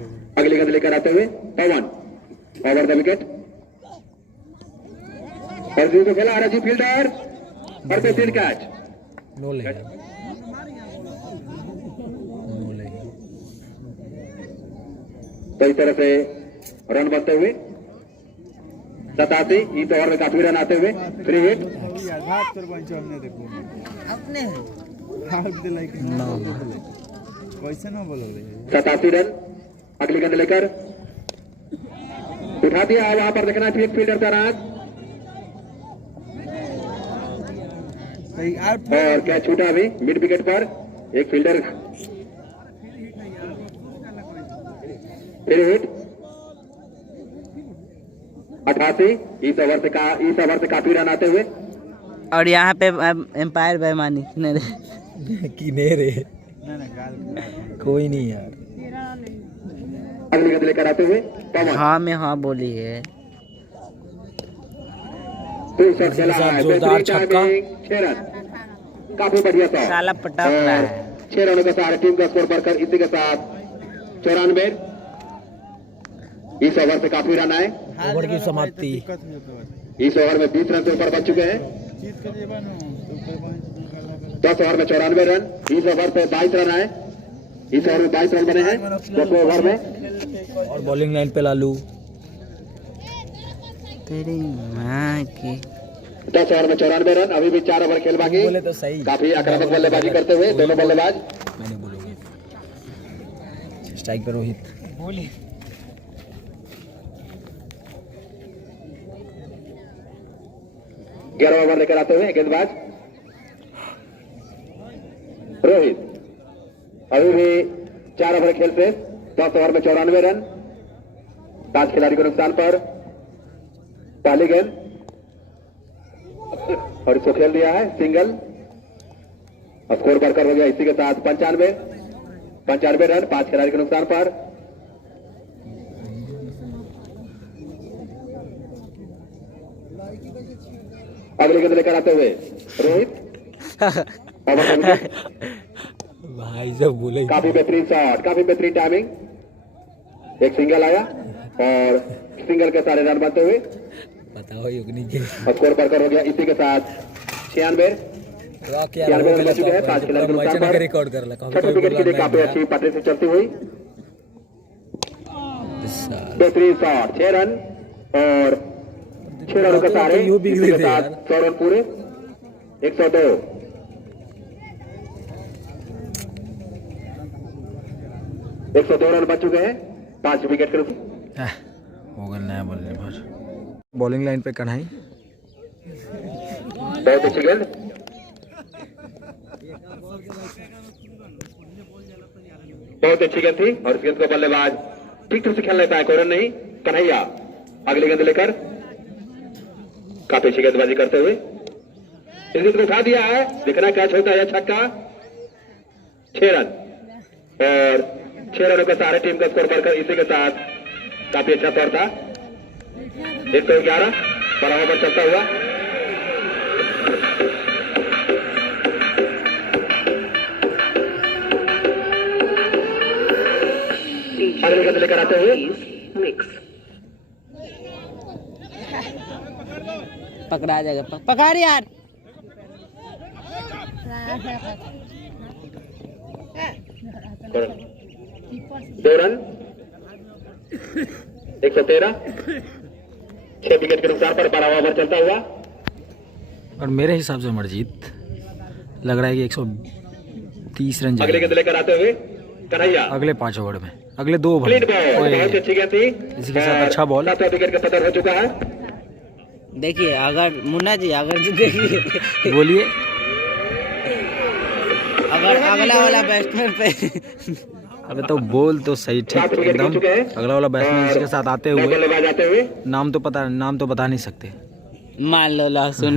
अगली गेंद लेकर आते हुए पवन ओवर द विकेट और जो खेला राजी फील्डर और बेहतरीन कैच। नो ले तो इस तरह से रन बनते हुए 87 इस ओवर में काफी रन आते हुए फ्री हिट। हमने देखो अपने कैसे ना बोलो 87 रन। अगली गेंद लेकर उठा दिया, वहां पर देखना चाहिए फील्डर का राज और कैच छूटा अभी मिड विकेट पर एक फील्डर। फिर हिट 88 इस ओवर से काफी रन आते हुए और यहाँ पे एम्पायर बेईमानी किने रे कोई नहीं यार। अगली गेंद लेकर आते हुए पवन हाँ में हाँ बोली है। जोरदार छक्का 6 रन काफी बढ़िया था। साला पटक रहा है। 6 रनों के साथ टीम का स्कोर बढ़कर इसी के साथ 94 इस ओवर से काफी रन आए। ओवर की समाप्ति इस ओवर में 20 रन से ऊपर बच चुके हैं। 10 ओवर में 94 रन। इस ओवर पे 22 रन आए। इस ओवर में 22 रन बने हैं 10 ओवर में। और बॉलिंग लाइन पे लालू तेरी माँ की 10 ओवर में 94 रन। अभी भी 4 ओवर खेल बाकी। बोले तो सही काफी आक्रामक बल्लेबाजी करते हुए दोनों बल्लेबाज। मैंने बोलूंगी स्ट्राइक पे रोहित बोली 11 ओवर लेकर आते हुए गेंदबाज रोहित। अभी भी 4 ओवर खेल से 10 ओवर में 94 रन। 5 खिलाड़ी को नुकसान पर पहली गेंद और इसको खेल दिया है सिंगल। स्कोर बढ़कर हो गया इसी के साथ 95 रन। 5 खिलाड़ी के नुकसान पर अगली गेंद लेकर आते हुए रोहित भाई सब बोले काफी बेहतरीन शॉट, काफी बेहतरीन टाइमिंग। एक सिंगल आया और सिंगल के सारे रन बनते हुए बताओ युगनी के स्कोर बढ़कर हो गया इसी के साथ 96 रन बच चुके हैं। 5 खिलाड़ी के नुकसान पर रिकॉर्ड कर ला छठे विकेट की काफी अच्छी पटरी से चलती हुई बेहतरीन शॉट 6 रन और 6 रनों के सारे इसी के साथ 100 रन पूरे 102। रन बच चुके हैं 5 विकेट के नुकसान। हो गया नया बोलने पर बॉलिंग लाइन पे कन्हाई बहुत अच्छी गेंद थी और इस गेंद को बल्लेबाज ठीक तरह से खेल लेता है, कोई रन नहीं। कन्हैया अगली गेंद लेकर काफी अच्छी गेंदबाजी करते हुए इस गेंद को उठा दिया है, देखना कैच होता है छक्का। 6 रन और 6 रनों के सारे टीम का स्कोर बढ़कर इसी के साथ काफी अच्छा स्कोर था 111 बराबर पर चलता हुआ। अगली गेंद लेकर आते हुए पकड़ा जाएगा पकड़ यार। 2 रन 113 6 विकेट के नुकसान पर 12 ओवर चलता हुआ। और मेरे हिसाब से अमरजीत लग रहा है कि 130 रन अगली गेंद लेकर आते हुए कन्हैया अगले 5 ओवर में, अगले 2 ओवर क्लीन बॉल बहुत अच्छी गेंद थी। इसी के साथ अच्छा बॉल। 7 विकेट का पतन हो चुका है। देखिए अगर मुन्ना जी अगर देखिए बोलिए। अगर अगला वाला बैट्समैन पे अबे तो बोल तो सही ठीक एकदम। अगला वाला बैट्समैन इसके साथ आते हुए नाम तो बता नहीं सकते। मान लो लहसुन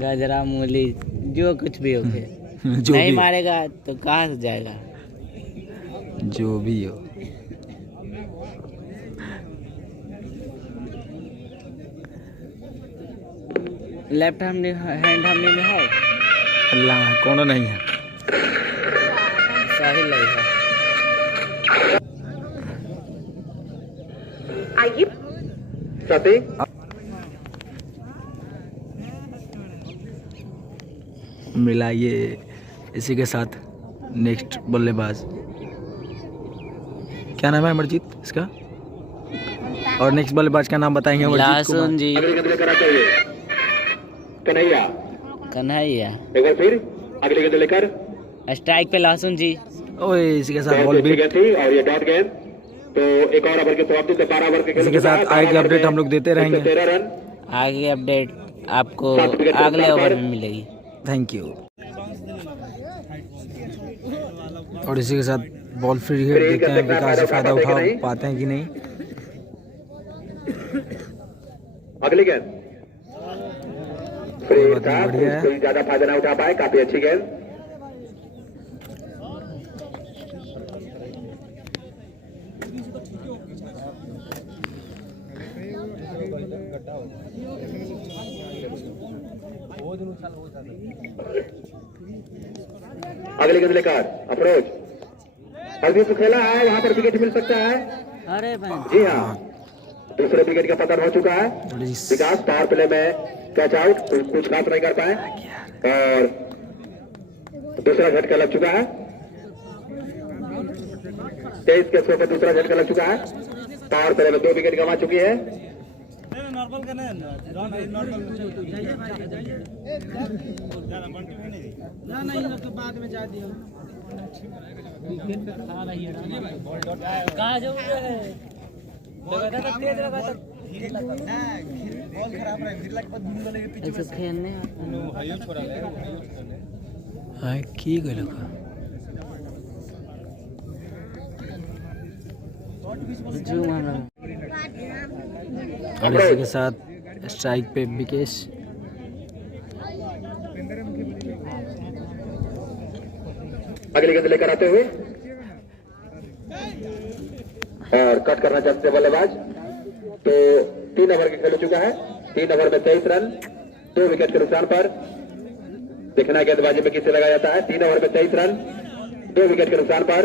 गजरा मूली जो कुछ भी हो जो नहीं भी मारेगा तो कहाँ से जाएगा। जो भी हो। लेफ्ट हैंड हमने में है अल्लाह कौन नहीं है। साहिल नहीं है। सती मिलाइए इसी के साथ नेक्स्ट बल्लेबाज क्या नाम है अमरजीत इसका, और नेक्स्ट बल्लेबाज का नाम बताएंगे अमरजीत लहसुन जी अगली गेंद लेकर आते हुए कन्हैया कन्हैया एक बार फिर अगली गेंद लेकर स्ट्राइक पे लहसुन जी। ओए इसी के साथ बॉल बहुत अच्छी बीट। गेंद थी और ये डॉट गेंद। तो एक और ओवर की समाप्ति से 12 ओवर के खेल इसी के साथ आगे की अपडेट हम लोग देते रहेंगे। 13 रन आगे अपडेट आपको 7 विकेट अगले ओवर में मिलेगी। Thank you. और इसी के साथ बॉल फ्री हिट देखते हैं विकास से फायदा उठा पाते हैं कि नहीं। अगली गेंद कोई बात नहीं, बढ़िया है। कोई ज्यादा फायदा ना उठा पाए, काफी अच्छी गेंद। अगली गेंद लेकर अप्रोच अभी तो खेला है, वहां पर विकेट मिल सकता है। अरे भाई जी हाँ, दूसरे विकेट का पतन हो चुका है। विकास पावर प्ले में कैच आउट, कुछ खास नहीं कर पाए और दूसरा झटका लग चुका है। 23 के स्कोर पर दूसरा झटका लग चुका है। पावर प्ले में 2 विकेट गंवा चुकी है। ऐसे खेलने हाँ की गए लोग और इसी के साथ स्ट्राइक पे विकेश। अगली गेंद लेकर आते हुए और कट करना चाहते बल्लेबाज। तो 3 ओवर के खेल हो चुका है। 3 ओवर में 23 रन 2 विकेट के नुकसान पर। देखना गेंदबाजी में किसे लगाया जाता है। 3 ओवर में 23 रन 2 विकेट के नुकसान पर।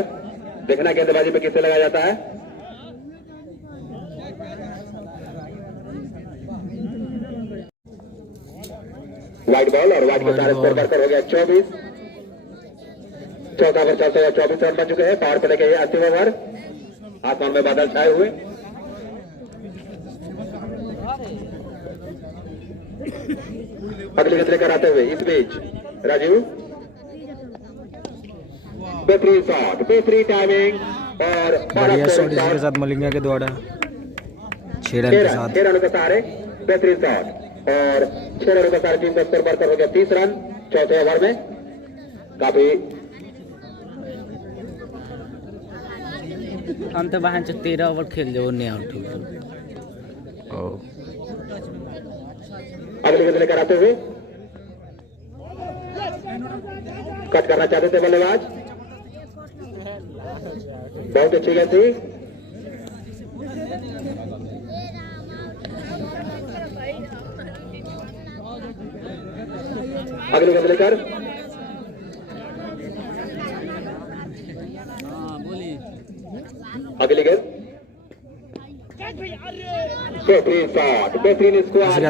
देखना गेंदबाजी में किसे लगाया जाता है। वाइड बॉल और वाइड के सारे स्कोर बढ़कर हो गया 24। चौथा ओवर चलते हुए 24 रन बन चुके हैं। पावर प्ले के 80 ओवर। आसमान में बादल छाए हुए। अगली गेंद लेकर आते हुए इस बीच राजीव बेहतरीन शॉट, बेहतरीन टाइमिंग और बढ़िया शॉट इसी के साथ मलिंगा के द्वारा 6 रन के साथ। 6 रनों के सहारे बेहतरीन शॉट और 6 रनों के सहारे टीम का स्कोर बढ़कर हो गया 30 रन चौथे ओवर में। काफी हम तो वहाँ से 13 ओवर खेल जो नहीं आउट हुए। अगली गेंद लेकर आते हुए कट करना चाहते थे बल्लेबाज। बहुत अच्छी गेंद थी। अगली गेंद लेकर अगली गेंद बेहतरीन शॉट, बेहतरीन स्क्वाड,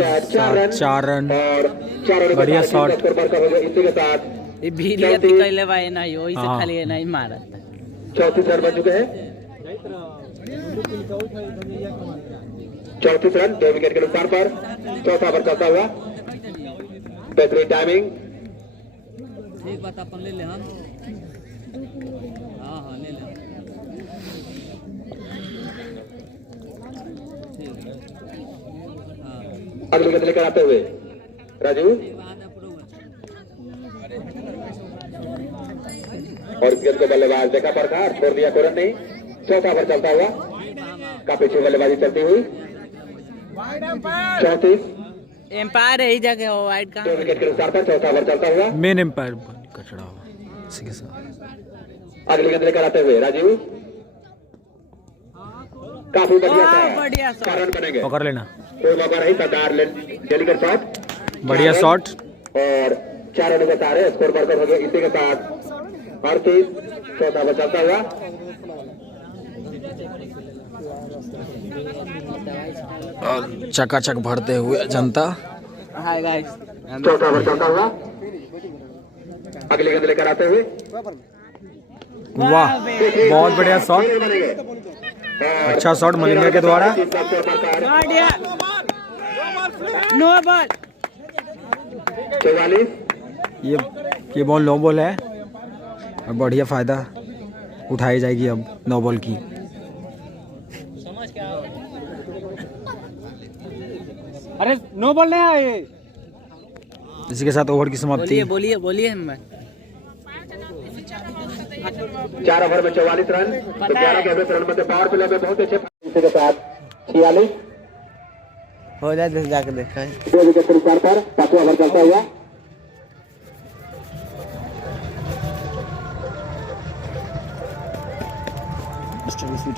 4 रन और 4 रन बढ़िया शॉट। स्कोर बढ़कर हो गया। इसी के साथ ये भीलिया पिकले भाई नहीं हो इसे खाली नहीं मारा। 34 रन बन चुके हैं। 34 रन 2 विकेट के नुकसान पर चौथा ओवर चलता हुआ। बेहतरीन टाइमिंग। एक बात अपन ले ले हम। हाँ ले ले। अगली गेंद लेकर आते हुए राजू और इस गेंद को बल्लेबाज देखा पर था, छोड़ दिया कोरन नहीं। चौथा ओवर चलता हुआ। काफी अच्छी बल्लेबाजी चलती हुई। 34 एम्पायर यही जगह हो वाइड का 2 विकेट के नुकसान पर चौथा ओवर चलता हुआ। मेन एम्पायर कचड़ा हुआ इसी के साथ। अगली गेंद लेकर आते हुए राजीव काफी बढ़िया शॉट, 4 रन बनेंगे। पकड़ लेना, कोई मौका नहीं था। डेलीकेट शॉट, बढ़िया शॉट और 4 रनों के सारे स्कोर बढ़कर हो गया। इसी के साथ 38 चौथा ओवर चलता हुआ। और चकाचक भरते हुए जनता। हाय गाइस चौथा ओवर चलता हुआ। अगली गेंद लेकर आते हुए वाह, बहुत बढ़िया शॉट, अच्छा शॉट मलिंगा के द्वारा। नो बॉल 44 ये बॉल नो बॉल है और बढ़िया फायदा उठाई जाएगी अब नो बॉल की। अरे नो बॉल नहीं आए। इसी के साथ ओवर की समाप्ति। बोलिए बोलिए हम 4 ओवर में 44 रन। तो 11 के एवरेज रन में पावर प्ले में बहुत अच्छे। इसी के साथ 46 हो जाए देख जाके देखा है। 2 विकेट के नुकसान पर 5वां ओवर चलता हुआ।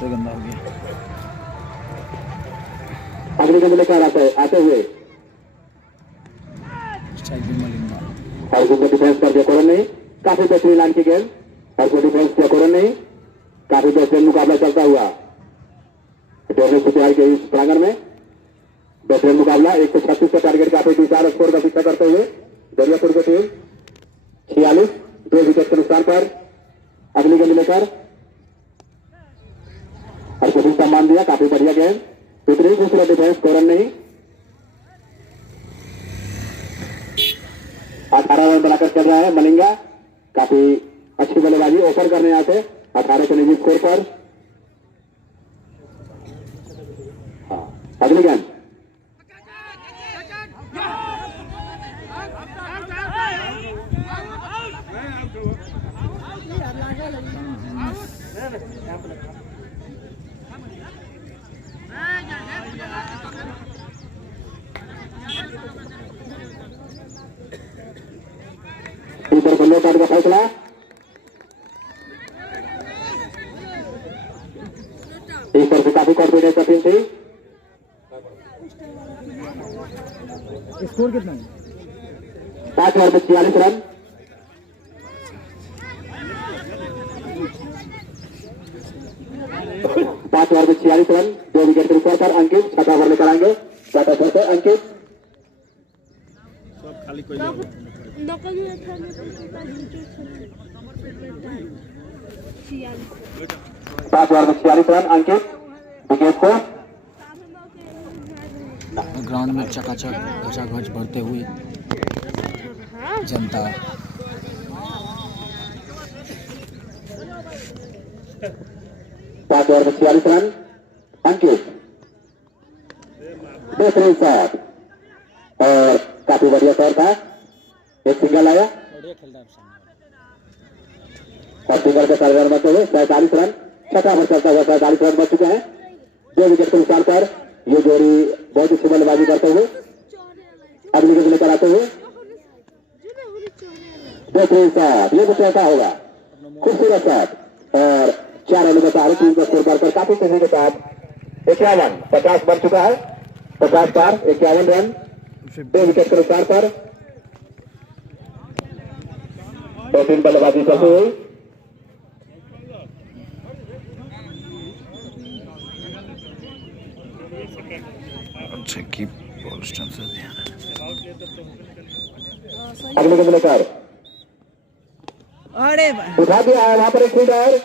गंदा हो गया। अगली गेंद लेकर आते हुए और को डिफेंस कर दिया कोरन नहीं। काफी बेहतरीन लाइन की गेंद और को डिफेंस किया कोरन नहीं। काफी बेहतरीन मुकाबला चलता हुआ टूर्नामेंट सुधार के इस प्रांगण में। बेहतरीन मुकाबला 136 का टारगेट काफी विशाल स्कोर का पीछा करते हुए दरियापुर की टीम 46 2 विकेट के नुकसान पर अगली गेंद लेकर और को सम्मान दिया। काफी बढ़िया गेंद, दूसरी दूसरा डिफेंस कोरन नहीं। 18 रन बनाकर चल रहा है मलिंगा। काफी अच्छी बल्लेबाजी ओपन करने आते 18 के निजी स्कोर पर। अगली गेंद ऊपर बल्ले कार्ड का फैसला। इस पर से काफी कॉन्फिडेंस अपील थी। स्कोर कितना है? 5 ओवर में 46 रन। 5 ओवर में 46 रन 2 विकेट के ऊपर पर अंकित 6वां ओवर लेकर आएंगे। बैटर से अंकित 5 ओवर में 46 रन अंकित विकेट को। ग्राउंड में चकाचक घचाघच भरते हुए जनता। 5 ओवर में 46 रन अंकित बेहतरीन शॉट और काफी बढ़िया शॉट था। एक सिंगल आया और सिंगल के 4 रन बचे हुए 47 रन छठा ओवर चलता हुआ 45 रन बच चुके हैं। 2 विकेट के नुकसान पर ये जोड़ी बहुत अच्छी बल्लेबाजी करते हुए अगली गेंद लेकर आते हुए बेहतरीन शॉट, ये कुछ ऐसा होगा, खूबसूरत शॉट और 4 रन बचा है। टीम का स्कोर बढ़कर काफी तेजी के साथ 51, 50 बन चुका है। 50 पार 51 रन 2 विकेट के नुकसान पर बेहतरीन बल्लेबाजी करते हुए अच्छा की बॉल स्टंप से ध्यान अगले गेंद लेकर अरे उठा दिया है वहां पर एक फील्डर,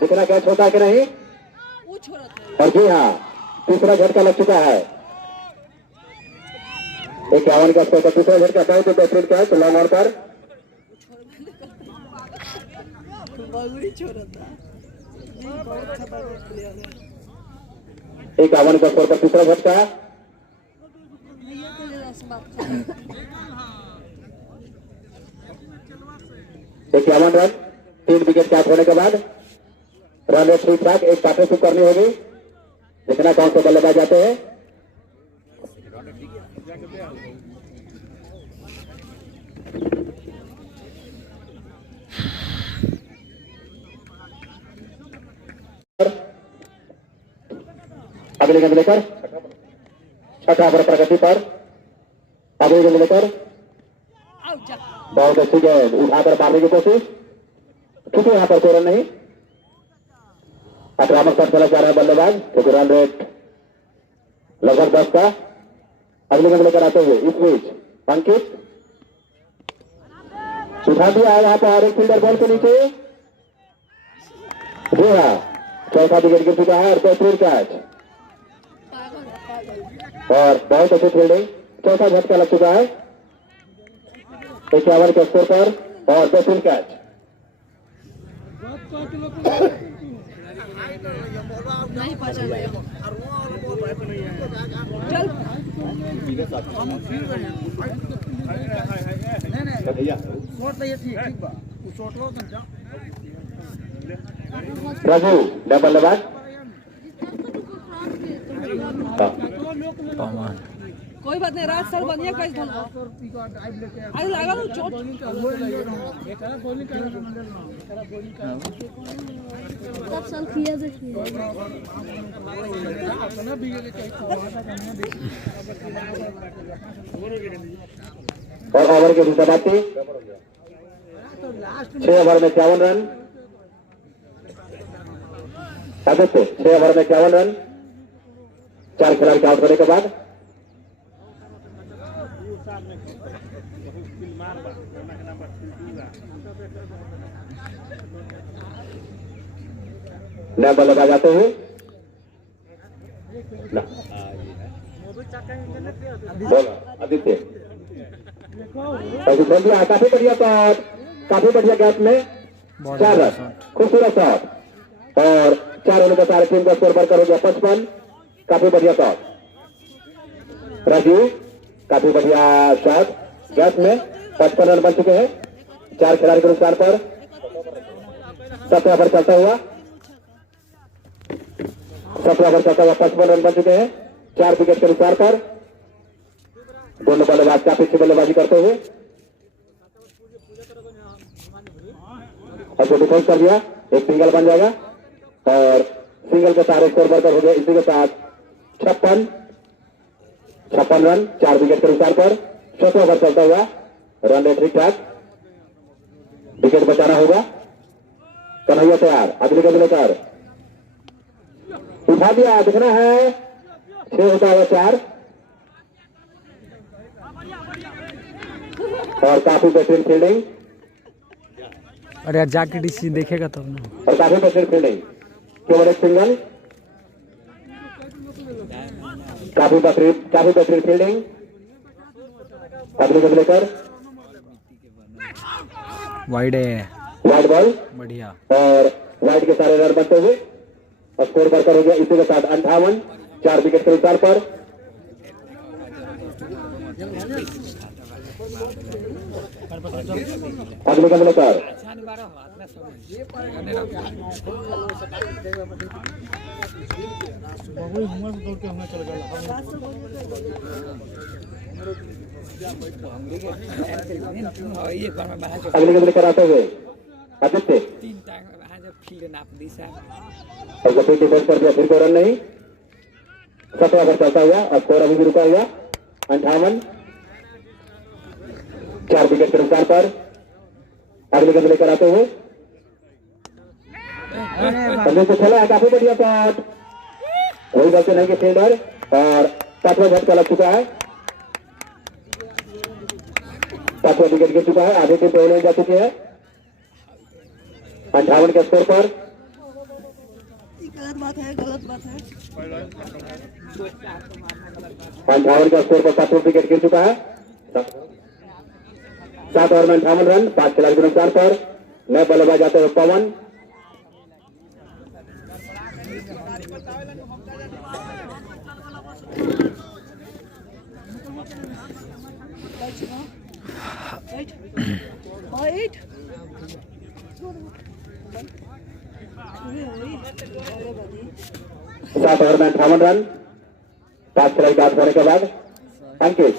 दिखना कैच होता है कि नहीं। और जी हाँ, तीसरा झटका लग चुका है। 51 का स्कोर, तीसरा झटका बहुत बेहतरीन कैच लॉन्ग ऑन पर। एक 51 का स्कोर पर तीसरा झटका 51 रन 3 विकेट कैच होने के बाद रन रेट ठीक ठाक, एक पार्टनरशिप करनी होगी, देखना कौन से बल्लेबाज जाते हैं। अगले गेंद लेकर छठा ओवर प्रगति पर अगले गेंद लेकर बहुत अच्छी गेंद उठाकर मारने की कोशिश, क्योंकि यहां पर कोई रन नहीं। आक्रामक शॉट चला जा रहा है बल्लेबाज, क्योंकि रन रेट लगभग 10 का। अगले गेंद लेकर आते हुए इस बीच अंकित उठा दिया है यहां पर एक फील्डर बॉल के नीचे। जी हाँ, चौथा विकेट गिर चुका है और बेहतरीन कैच और बहुत अच्छी फील्डिंग, चौथा झटका लग चुका है 51 के स्कोर पर और बेहतरीन कैच। राजू नया बल्लेबाज कोई बात नहीं, राज सर बढ़िया कैच डाला। अरे लगा लो चोट। सब साल किया देखिए। और ओवर के दूसरा बाती 6 ओवर में 51 रन, 6 ओवर में 51 रन 4 खिलाड़ी आउट होने के बाद नया बल्लेबाज आते हुए आदित्य काफी बढ़िया शॉट, काफी बढ़िया गैप में 4 रन, खूबसूरत शॉट और 4 रनों का सारे टीम का स्कोर बढ़कर हो गया 55। काफी बढ़िया शॉट राजीव, काफी बढ़िया शॉट गैप में 55 रन बन चुके हैं 4 खिलाड़ी के नुकसान पर। 7वां ओवर चलता हुआ 55 रन बन चुके हैं 4 विकेट के नुकसान पर। दोनों बल्लेबाज काफी अच्छी बल्लेबाजी करते हुए और जो डिफेंस कर दिया एक सिंगल बन जाएगा और सिंगल के सारे स्कोर बढ़कर हो गया इसी के साथ 56 रन 4 विकेट के नुकसान पर। 6वां ओवर चलता हुआ रन रेट ठीक ठाक, विकेट बचाना होगा। कन्हैया तैयार, अगले गेंद लेकर उठा दिया, दिखना है 6 होता हुआ 4 और काफी बेहतरीन फील्डिंग। अरे यार जाके डीसी देखेगा तब ना। और काफी बेहतरीन फील्डिंग, केवल एक सिंगल, काफी बेहतरीन फील्डिंग। अगले गेंद लेकर वाइड है, वाइड बॉल बढ़िया और वाइड के सारे रन बनते हुए और स्कोर बढ़कर हो गया इसी के साथ 58 4 विकेट के नुकसान पर। अगले गेंद लेकर अगले गेंद लेकर आते हुए आदित्य और गति डिफेंस कर दिया, फिर कोई रन नहीं। 17 ओवर चलता हुआ और स्कोर अभी भी रुका हुआ 58। 4 विकेट के नुकसान पर अगले गेंद लेकर आते हुए बल्ले से खेला है, काफी बढ़िया शॉट, कोई गलती नहीं की फील्डर और 7वां झटका लग चुका है। 7वां विकेट गिर चुका है, आधे टीम पहले जा चुकी है। 58 के स्कोर पर गलत बात है, गलत बात है। 58 का स्कोर पर 7वां विकेट गिर चुका है। 7 ओवर में 58 रन, 5 खिलाड़ी के नुकसान पर नए बल्लेबाज आते हुए पवन। Right. 7 ओवर में 58 रन, 5 खिलाड़ी का आउट होने के बाद अंकित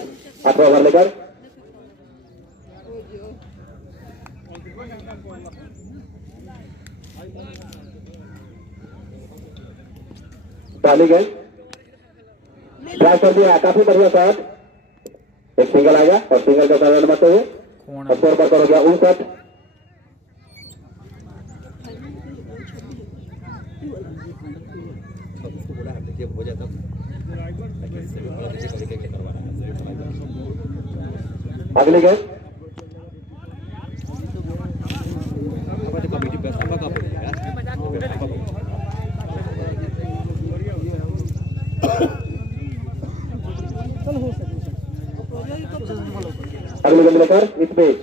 8वां ओवर लेकर पहली गेंद ड्राइव कर दिया, काफी बढ़िया शॉट, एक सिंगल आ गया और सिंगल का रन बनाते हुए स्कोर पर हो गया 59। अगली गेंद अगली गेंद लेकर इस बीच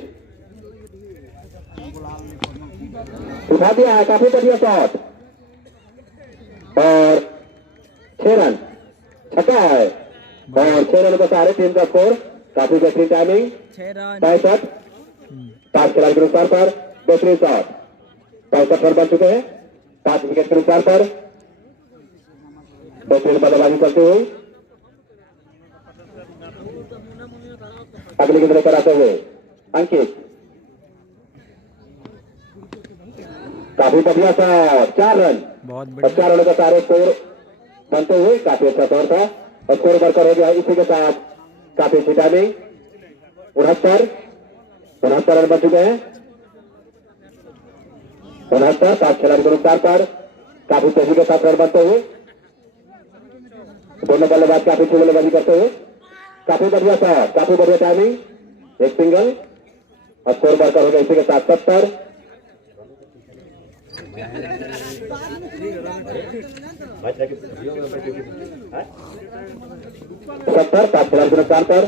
उठा दिया है, काफी बढ़िया शॉट और 6 रन, छक्का है और 6 रन के सारे टीम का स्कोर, काफी बेहतरीन टाइमिंग। 65 5 खिलाड़ी के नुकसान पर बेहतरीन शॉट, 65 रन बन चुके हैं। 5 विकेट के नुकसान पर बेहतरीन बल्लेबाजी करते हुए अगली गेंद लेकर आते हुए अंकित, काफी बढ़िया शॉट, 4 रन और 4 रनों का सारे स्कोर बनते हुए काफी अच्छा स्कोर था और स्कोर बढ़कर हो गया। इसी के साथ काफी अच्छी टाइमिंग 69 रन बन चुके हैं। 69 5 खिलाड़ी के नुकसान पर काफी तेजी के साथ रन बनते हुए दोनों बल्लेबाज काफी अच्छी बल्लेबाजी करते हुए काफी बढ़िया शॉट, काफी बढ़िया टाइमिंग, एक सिंगल और स्कोर बढ़कर हो गया इसी के साथ 70। 70 5 खिलाड़ी के नुकसान पर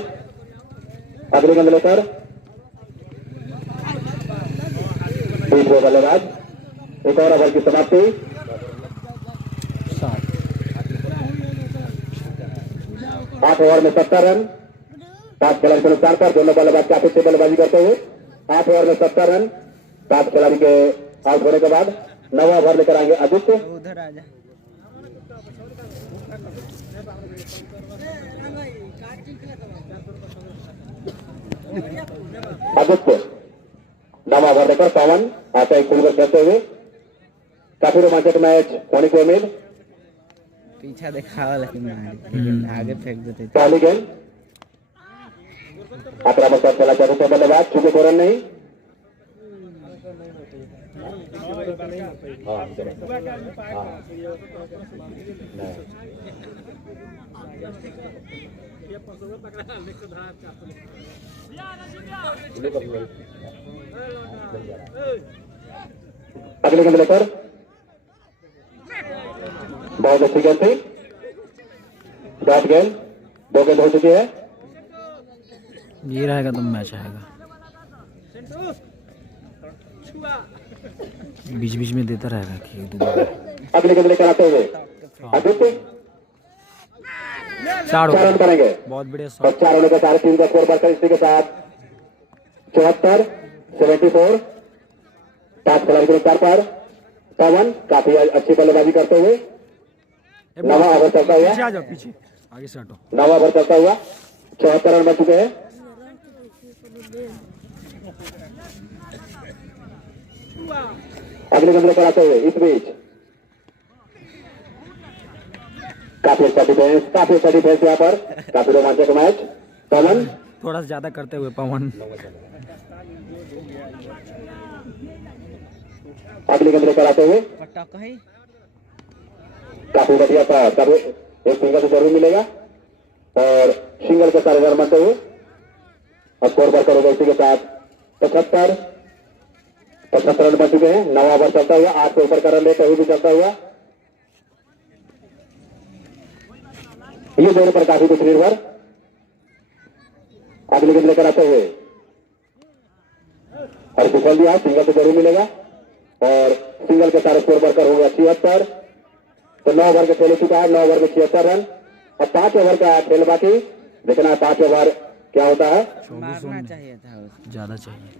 अगली गेंद लेकर 20 बल्लेबाज, एक और ओवर की समाप्ति। 8 ओवर में 70 रन, 5 खिलाड़ी के नुकसान पर दोनों बल्लेबाज काफी अच्छी बल्लेबाजी करते हुए 8 ओवर में 70 रन, 5 खिलाड़ी के आउट होने के बाद 9वां ओवर लेकर आएंगे आदित्य। उधर आ जा। आदित्य 9वां ओवर लेकर पवन आते एक खुलकर खेलते हुए काफी रोमांचक मैच होने की उम्मीद। पीछा दिखावा लेकिन आगे फेंक देते। पहली गेंद आक्रामक पर चला चौथे बल्लेबाज, चूंकि कोई रन नहीं। अगली गेंद लेकर बहुत अच्छी गेंद थी, डॉट गेंद, 2 गेंद हो चुकी है। ये रहेगा तो मैच आएगा, बीच बीच में देता रहेगा कि अगली गेंद लेकर आते हुए आदित्य 4 रन बनेंगे बहुत बढ़िया और 4 होने के सारे टीम का स्कोर बढ़कर इसी के साथ 74, 74, 5 खिलाड़ी के नुकसान पर पवन काफी अच्छी बल्लेबाजी करते हुए नवा ओवर चलता हुआ, पीछे आगे से हटो। नवा ओवर चलता हुआ 74 रन बन चुके हैं। अगले गेंद लेकर आते हुए इस बीच काफी अच्छा डिफेंस यहाँ पर, काफी रोमांचक मैच। पवन थोड़ा सा ज्यादा करते हुए पवन। अगली गेंद लेकर आते हुए पटाखा ही काफी बढ़िया था, काफी एक सिंगल तो जरूर मिलेगा और सिंगल के सारे रन बनते हुए स्कोर पर करोगे इसी के साथ 75 रन बन चुके हैं। नवा ओवर चलता हुआ 8 के ऊपर का रन लेते हुए भी चलता हुआ ये दोनों पर काफी कुछ निर्भर। अगली गेंद लेकर आते हुए और कुशल दिया, सिंगल तो जरूर मिलेगा और सिंगल के सारे स्कोर बढ़कर हो गया 76। तो 9 ओवर के खेल चुका है, 9 ओवर में 76 रन और 5 ओवर का खेल बाकी। देखना है 5 ओवर क्या होता है। मारना चाहिए था उसको। ज्यादा चाहिए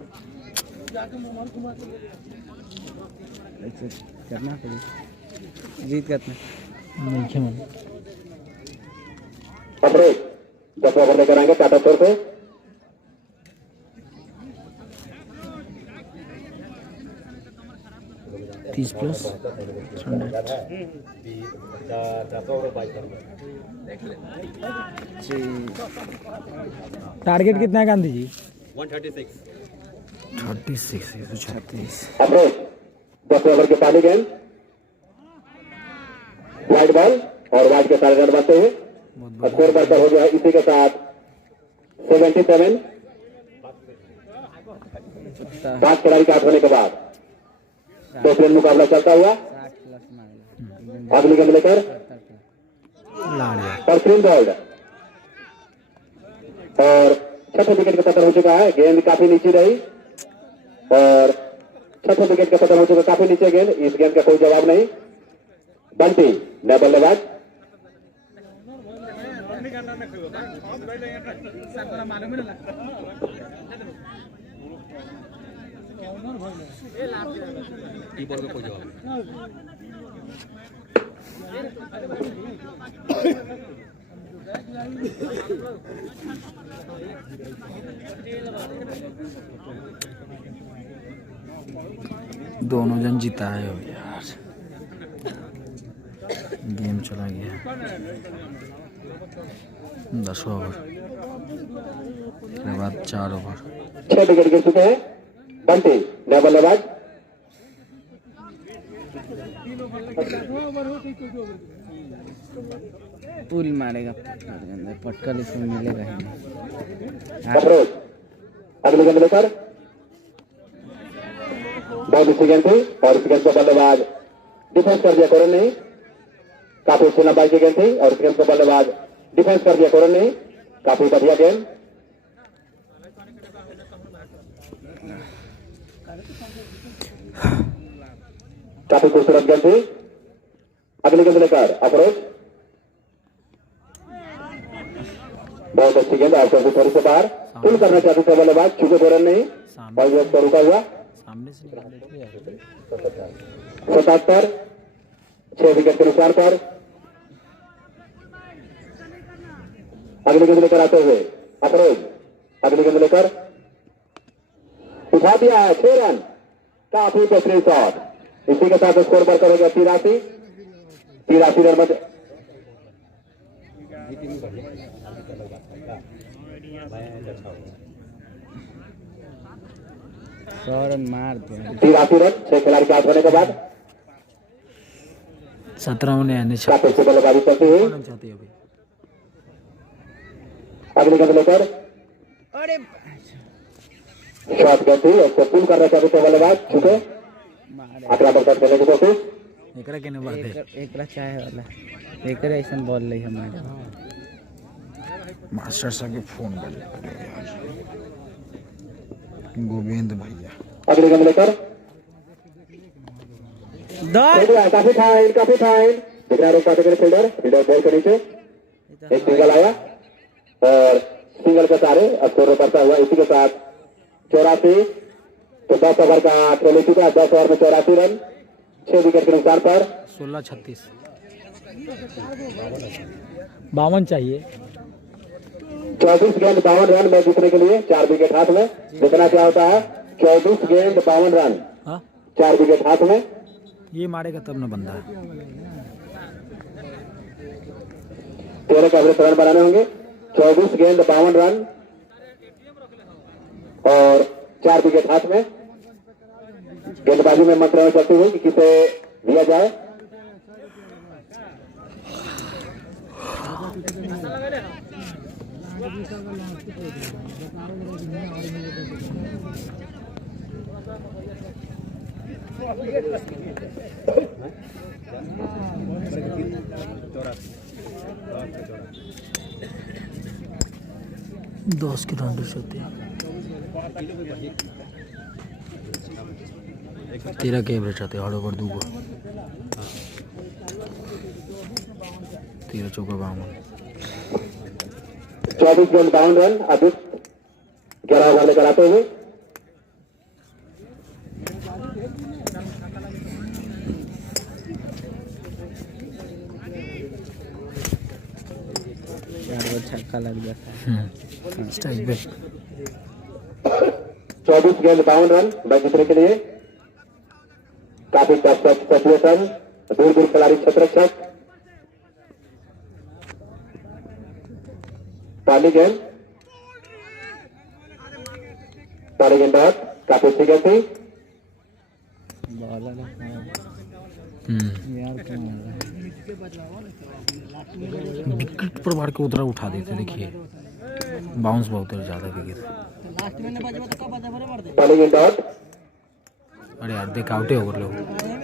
करना पड़ेगा जीत करना अप्रोच 10 ओवर लेकर आएंगे टाटा स्कोर से। +30 टारगेट कितना है गांधी जी? 36 136। अप्रोच 10 ओवर के पहली गेंद वाइड बॉल और वाइड के सारे रन बनते हुए स्कोर बढ़कर हो गया इसी के साथ 77। 5 खिलाड़ी के आउट होने के बाद 2 रन मुकाबला चलता हुआ। 60+ मारेगा। अगली गेंद लेकर और स्क्रीन बॉल्ड और छठे विकेट का पतन हो चुका है। गेंद काफी नीचे रही और छठे विकेट का पतन हो चुका, काफी नीचे गेंद। इस गेंद का कोई जवाब नहीं। बंटी नया बल्लेबाज दोनों जन जीता है यार, गेम चला गया। 10 ओवर के बाद 4 ओवर। 6 विकेट गिर चुके हैं। बंटी नया बल्लेबाज पुल मारेगा पटकल इसमें मिलेगा ही नहीं। अप्रोच अगली गेंद लेकर बहुत अच्छी गेंद थी और इस गेंद को बल्लेबाज डिफेंस कर दिया कोरन नहीं। काफी अच्छी लंबाई की गेंद थी और इस गेंद को बल्लेबाज डिफेंस कर दिया कोरन नहीं। काफी बढ़िया गेंद। काफी खूबसूरत गेंद थी। अगली गेंद लेकर अप्रोच बहुत अच्छी गेंद आउटसाइड से थोड़ी से बाहर पुल करना चाहते थे बल्लेबाज, चूंकि कोरन नहीं और गेंद पर रुका हुआ। सामने से 77 6 विकेट के नुकसान पर। अगली गेंद लेकर आते हुए अप्रोच अगली गेंद लेकर उठा दिया है 6 रन। काफी बेहतरीन शॉट। इसी के साथ स्कोर बढ़कर हो गया 83 रन बचे। रन मार दो। 83 रन 6 खिलाड़ी के आउट होने के बाद 17 ने आने काफी अच्छी बल्लेबाजी चलती हुई। चाहते अभी। अगली गेंद लेकर अरे शॉट गेंद थी, उसको पुल करना चाहते थे बल्लेबाज, चूंकि अगला बॉल करने की कोशिश। एकरा के ने बात है एकरा चाहे वाला एकरा ऐसा बॉल नहीं हमारे मास्टर साहब के फोन बजे गोविंद भैया। अगली गेंद लेकर काफी फाइन दिख रहा है फील्डर बॉल के नीचे एक सिंगल आया और सिंगल के सारे स्कोर करता हुआ इसी के साथ 84। तो 10 ओवर का खेल हो चुका है। 10 ओवर में 84 रन, 6 विकेट के नुकसान पर। 16-36 52 चाहिए। 24 गेंद 52 रन मैच जीतने के लिए, 4 विकेट हाथ में। जितना क्या होता है 24 गेंद 52 रन, हाँ 4 विकेट हाथ में। ये मारेगा तब ना बंदा। 13 का एवरेज रन बनाने होंगे। 24 गेंद 52 रन और 4 विकेट हाथ में। गेंदबाजी में मंत्र चलती हुई कि किसे दिया जाए। दस के रन होते हैं। 13 के एवरेज आते हर ओवर 2 गो। 13 चौका 52। 24 गेंद 52 रन आदित्य 11 ओवर लेकर आते हुए। छक्का लग जाता है। स्ट्राइक पे 24 गेंद 52 रन मैच जीतने के लिए। काफी टफ सिचुएशन, दूर दूर खिलाड़ी क्षेत्ररक्षक। पहली गेंद डॉट काफी अच्छी गेंद थी। विकेट पर मार के उधर उठा देते। देखिए बाउंस बहुत ज्यादा विकेट। पहली गेंद डॉट, अरे यार देख आउटे हो गए लोग।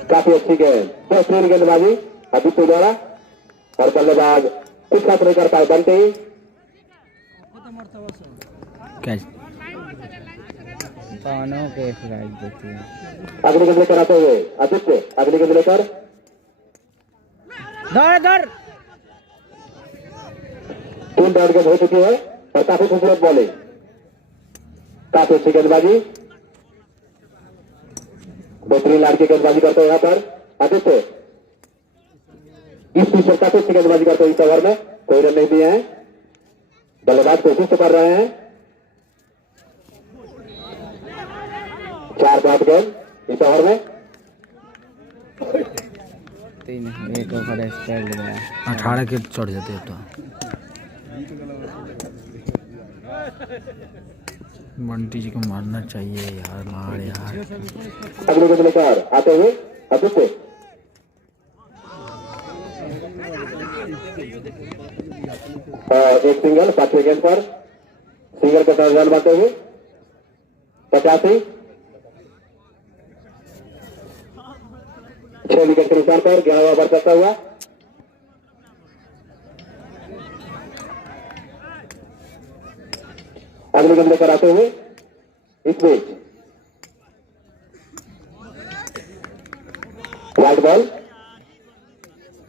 काफी अच्छी गेंद, बेहतरीन गेंदबाजी आदित्य द्वारा। और बल्लेबाज कुछ हाथ नहीं कर पाए। बनते ही कैच पानों के स्ट्राइक देती है। अगली गेंद लेकर आते हुए आदित्य। अगली गेंद लेकर दौड़ 3 डॉट गेंद हो चुकी है और काफी खूबसूरत बॉलिंग, काफी अच्छी गेंदबाजी, बेहतरीन लाड़ की गेंदबाजी करते हैं यहाँ पर आदित्य। इस पिच पर काफी अच्छी गेंदबाजी करते हैं। इस ओवर में कोई रन नहीं दिए हैं। बल्लेबाज कोशिश तो कर रहे हैं। 4 डॉट गेंद इस ओवर में। 3 एक ओवर स्पेल गया। 18 के चढ़ जाते हैं तो। बंटी जी को मारना चाहिए यार, मार यार। अगले गेंद लेकर आते हुए आदित्य। एक सिंगल 5वें गेंद पर, सिंगल के साथ रन बनाते हुए 85। 6 विकेट के नुकसान पर 11 ओवर करता हुआ। अगले गेंद लेकर आते हुए इस बीच वाइट बॉल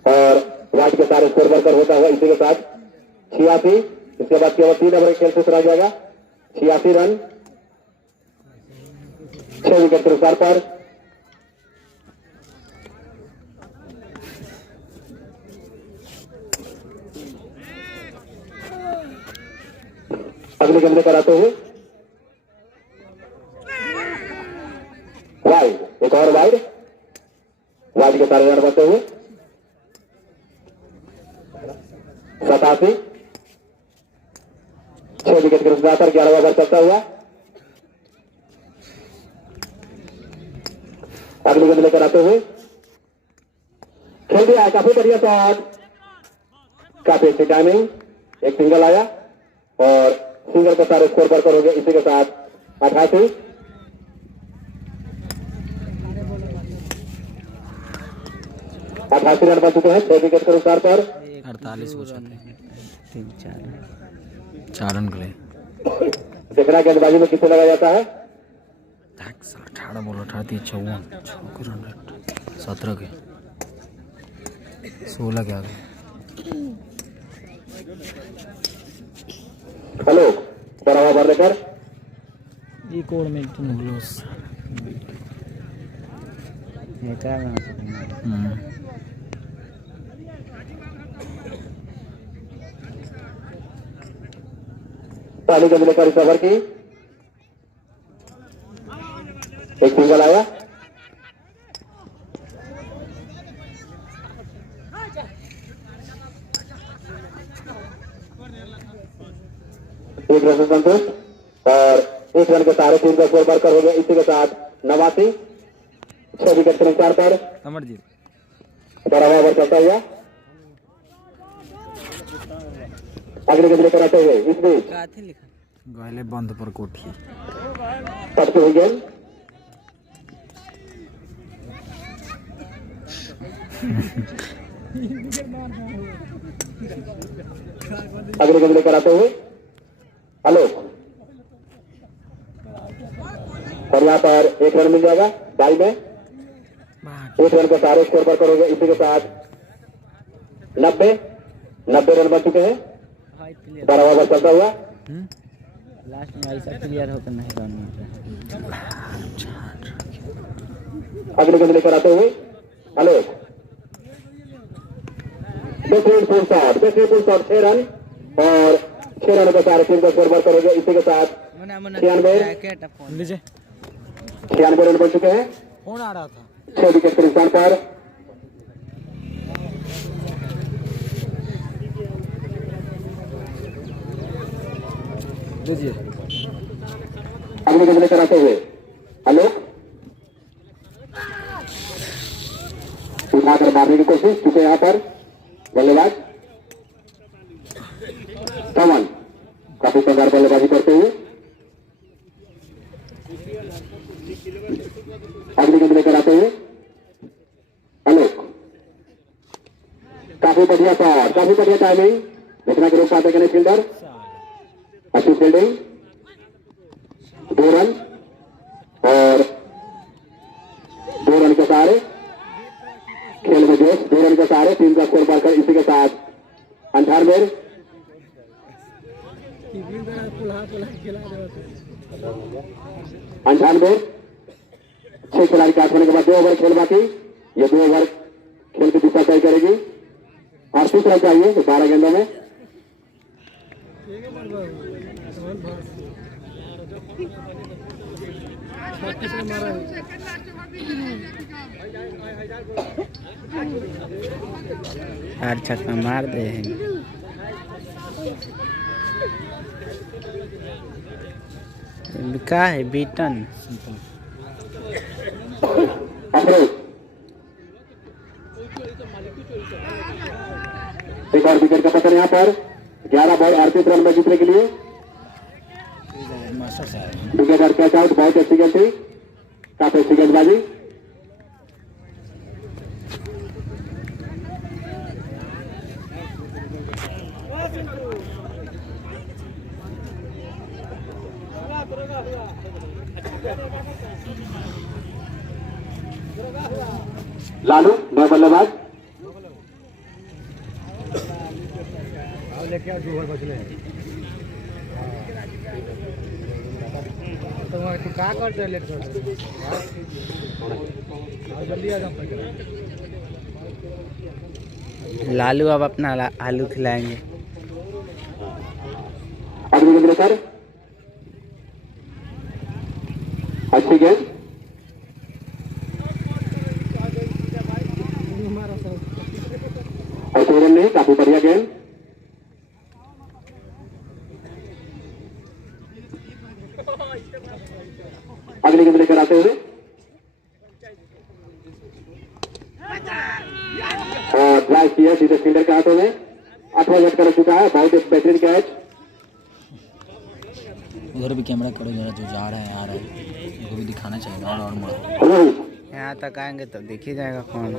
और वाइट के सारे स्कोर वर्कर होता हुआ इसी के साथ 86। इसके बाद केवल 3 ओवर खेल से चला जाएगा। 86 रन, 6 विकेट के नुकसान पर। अगले गेंद लेकर आते हुए वाइड, एक और वाइड के सारे रन बनते हुए 87। 6 विकेट के नुकसान पर 11 ओवर चलता हुआ। अगली गेंद लेकर आते हुए खेल दिया है, काफी बढ़िया शॉट, काफी अच्छी टाइमिंग। एक सिंगल आया और सिंगल के सारे स्कोर पर करोगे इसी के साथ 88। 88 रन बन चुके हैं 6 विकेट के नुकसान पर। 48 हो जाते हैं। 4 रन के लिए देखना गेंदबाजी में किसे लगाया जाता है। 18 बॉल 18 54 रन 17 के 16 के आगे। हेलो बड़ा ओवर लेकर कोड में तुम ग्लोस ये क्या ना पहली गेंद लेकर रिकवर की, एक सिंगल आया। एक रन से संतुष्ट और एक रन के सारे टीम का स्कोर बढ़कर हो गया। इसी के साथ 89 6 विकेट के नुकसान पर बड़ा ओवर चलता हुआ। अगले गेंद लेकर आते हुए इस बीच गले बंद पर कोठी पटकी हुई गेंद, अगले गेंद लेकर आते हुए आलोक, और यहाँ पर एक रन मिल जाएगा। बाई में एक रन के सारे स्कोर पर करोगे। इसी के साथ 90 रन बन चुके हैं। 12 ओवर चलता हुआ। लास्ट में ऐसा क्लियर होकर नहीं रन अगले गेंद लेकर आते हुए आलोक, बेहतरीन शॉट 6 रन और 6 रन के सारे टीम का स्कोर बढ़कर हो गया। इसी के साथ 96 रन बन चुके हैं। कौन आ रहा था? 6 विकेट के नुकसान पर अगले गेंद लेकर आते हुए आलोक, उठाकर मारने की कोशिश, चुके यहाँ पर बल्लेबाज पवन काफी शानदार बल्लेबाजी करते हुए। अगली गेंद लेकर आते हुए आलोक, काफी बढ़िया शॉट, काफी बढ़िया टाइमिंग, घटना के रूप पाते गए फील्डर, अच्छी फील्डिंग, 2 रन और 2 रन के सारे खेल में जोश, 2 रन के सारे टीम का स्कोर बढ़कर इसी के साथ 98 6 खिलाड़ी के आउट होने के बाद 2 ओवर खेल बाकी। ये 2 ओवर खेल की दिशा तय करेगी और तीसरा चाहिए तो 12 गेंदों में। चार छक्का मार दे का है बीटन एक और विकेट का पतन यहाँ पर 11 बॉल 38 रन में जीतने के लिए। विकेट और कैच आउट, बहुत अच्छी गेंद थी, काफी अच्छी गेंदबाजी। लालू नौ बल्लेबाज, क्या करते हैं? लेट करते जल्दी आ जाओ। लालू अब अपना आलू खिलाएंगे। अगली गेंद लेकर अच्छी गेंद, और रन नहीं, काफी बढ़िया गेंद। अगली गेंद लेकर आते हुए और ड्राइव किया सीधे फील्डर के हाथों में। 8वां झटका लग चुका है, बहुत एक बेहतरीन कैच। उधर भी कैमरा करो जरा, जो जा रहा है आ रहा है उनको भी दिखाना चाहिए। और मोड़ यहाँ तक आएंगे तब तो दिख ही जाएगा कौन है।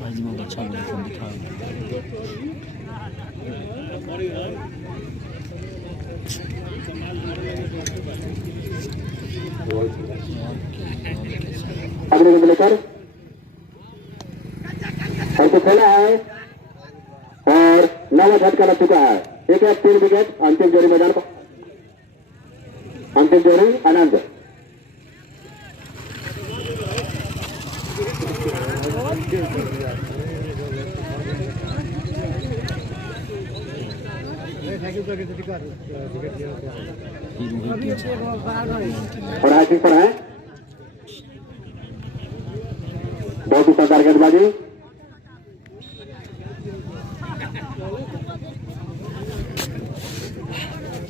भाई बहुत अच्छा बोले, फोन दिखाओ। अगले गेंद लेकर ऐसे खेला है और 9वां झटका लग चुका है। 1-3 विकेट। अंतिम जोड़ी मैदान पर, अंतिम जोड़ी आनंद। पढ़ाई ठीक पर है, बहुत ही शानदार गेंदबाजी।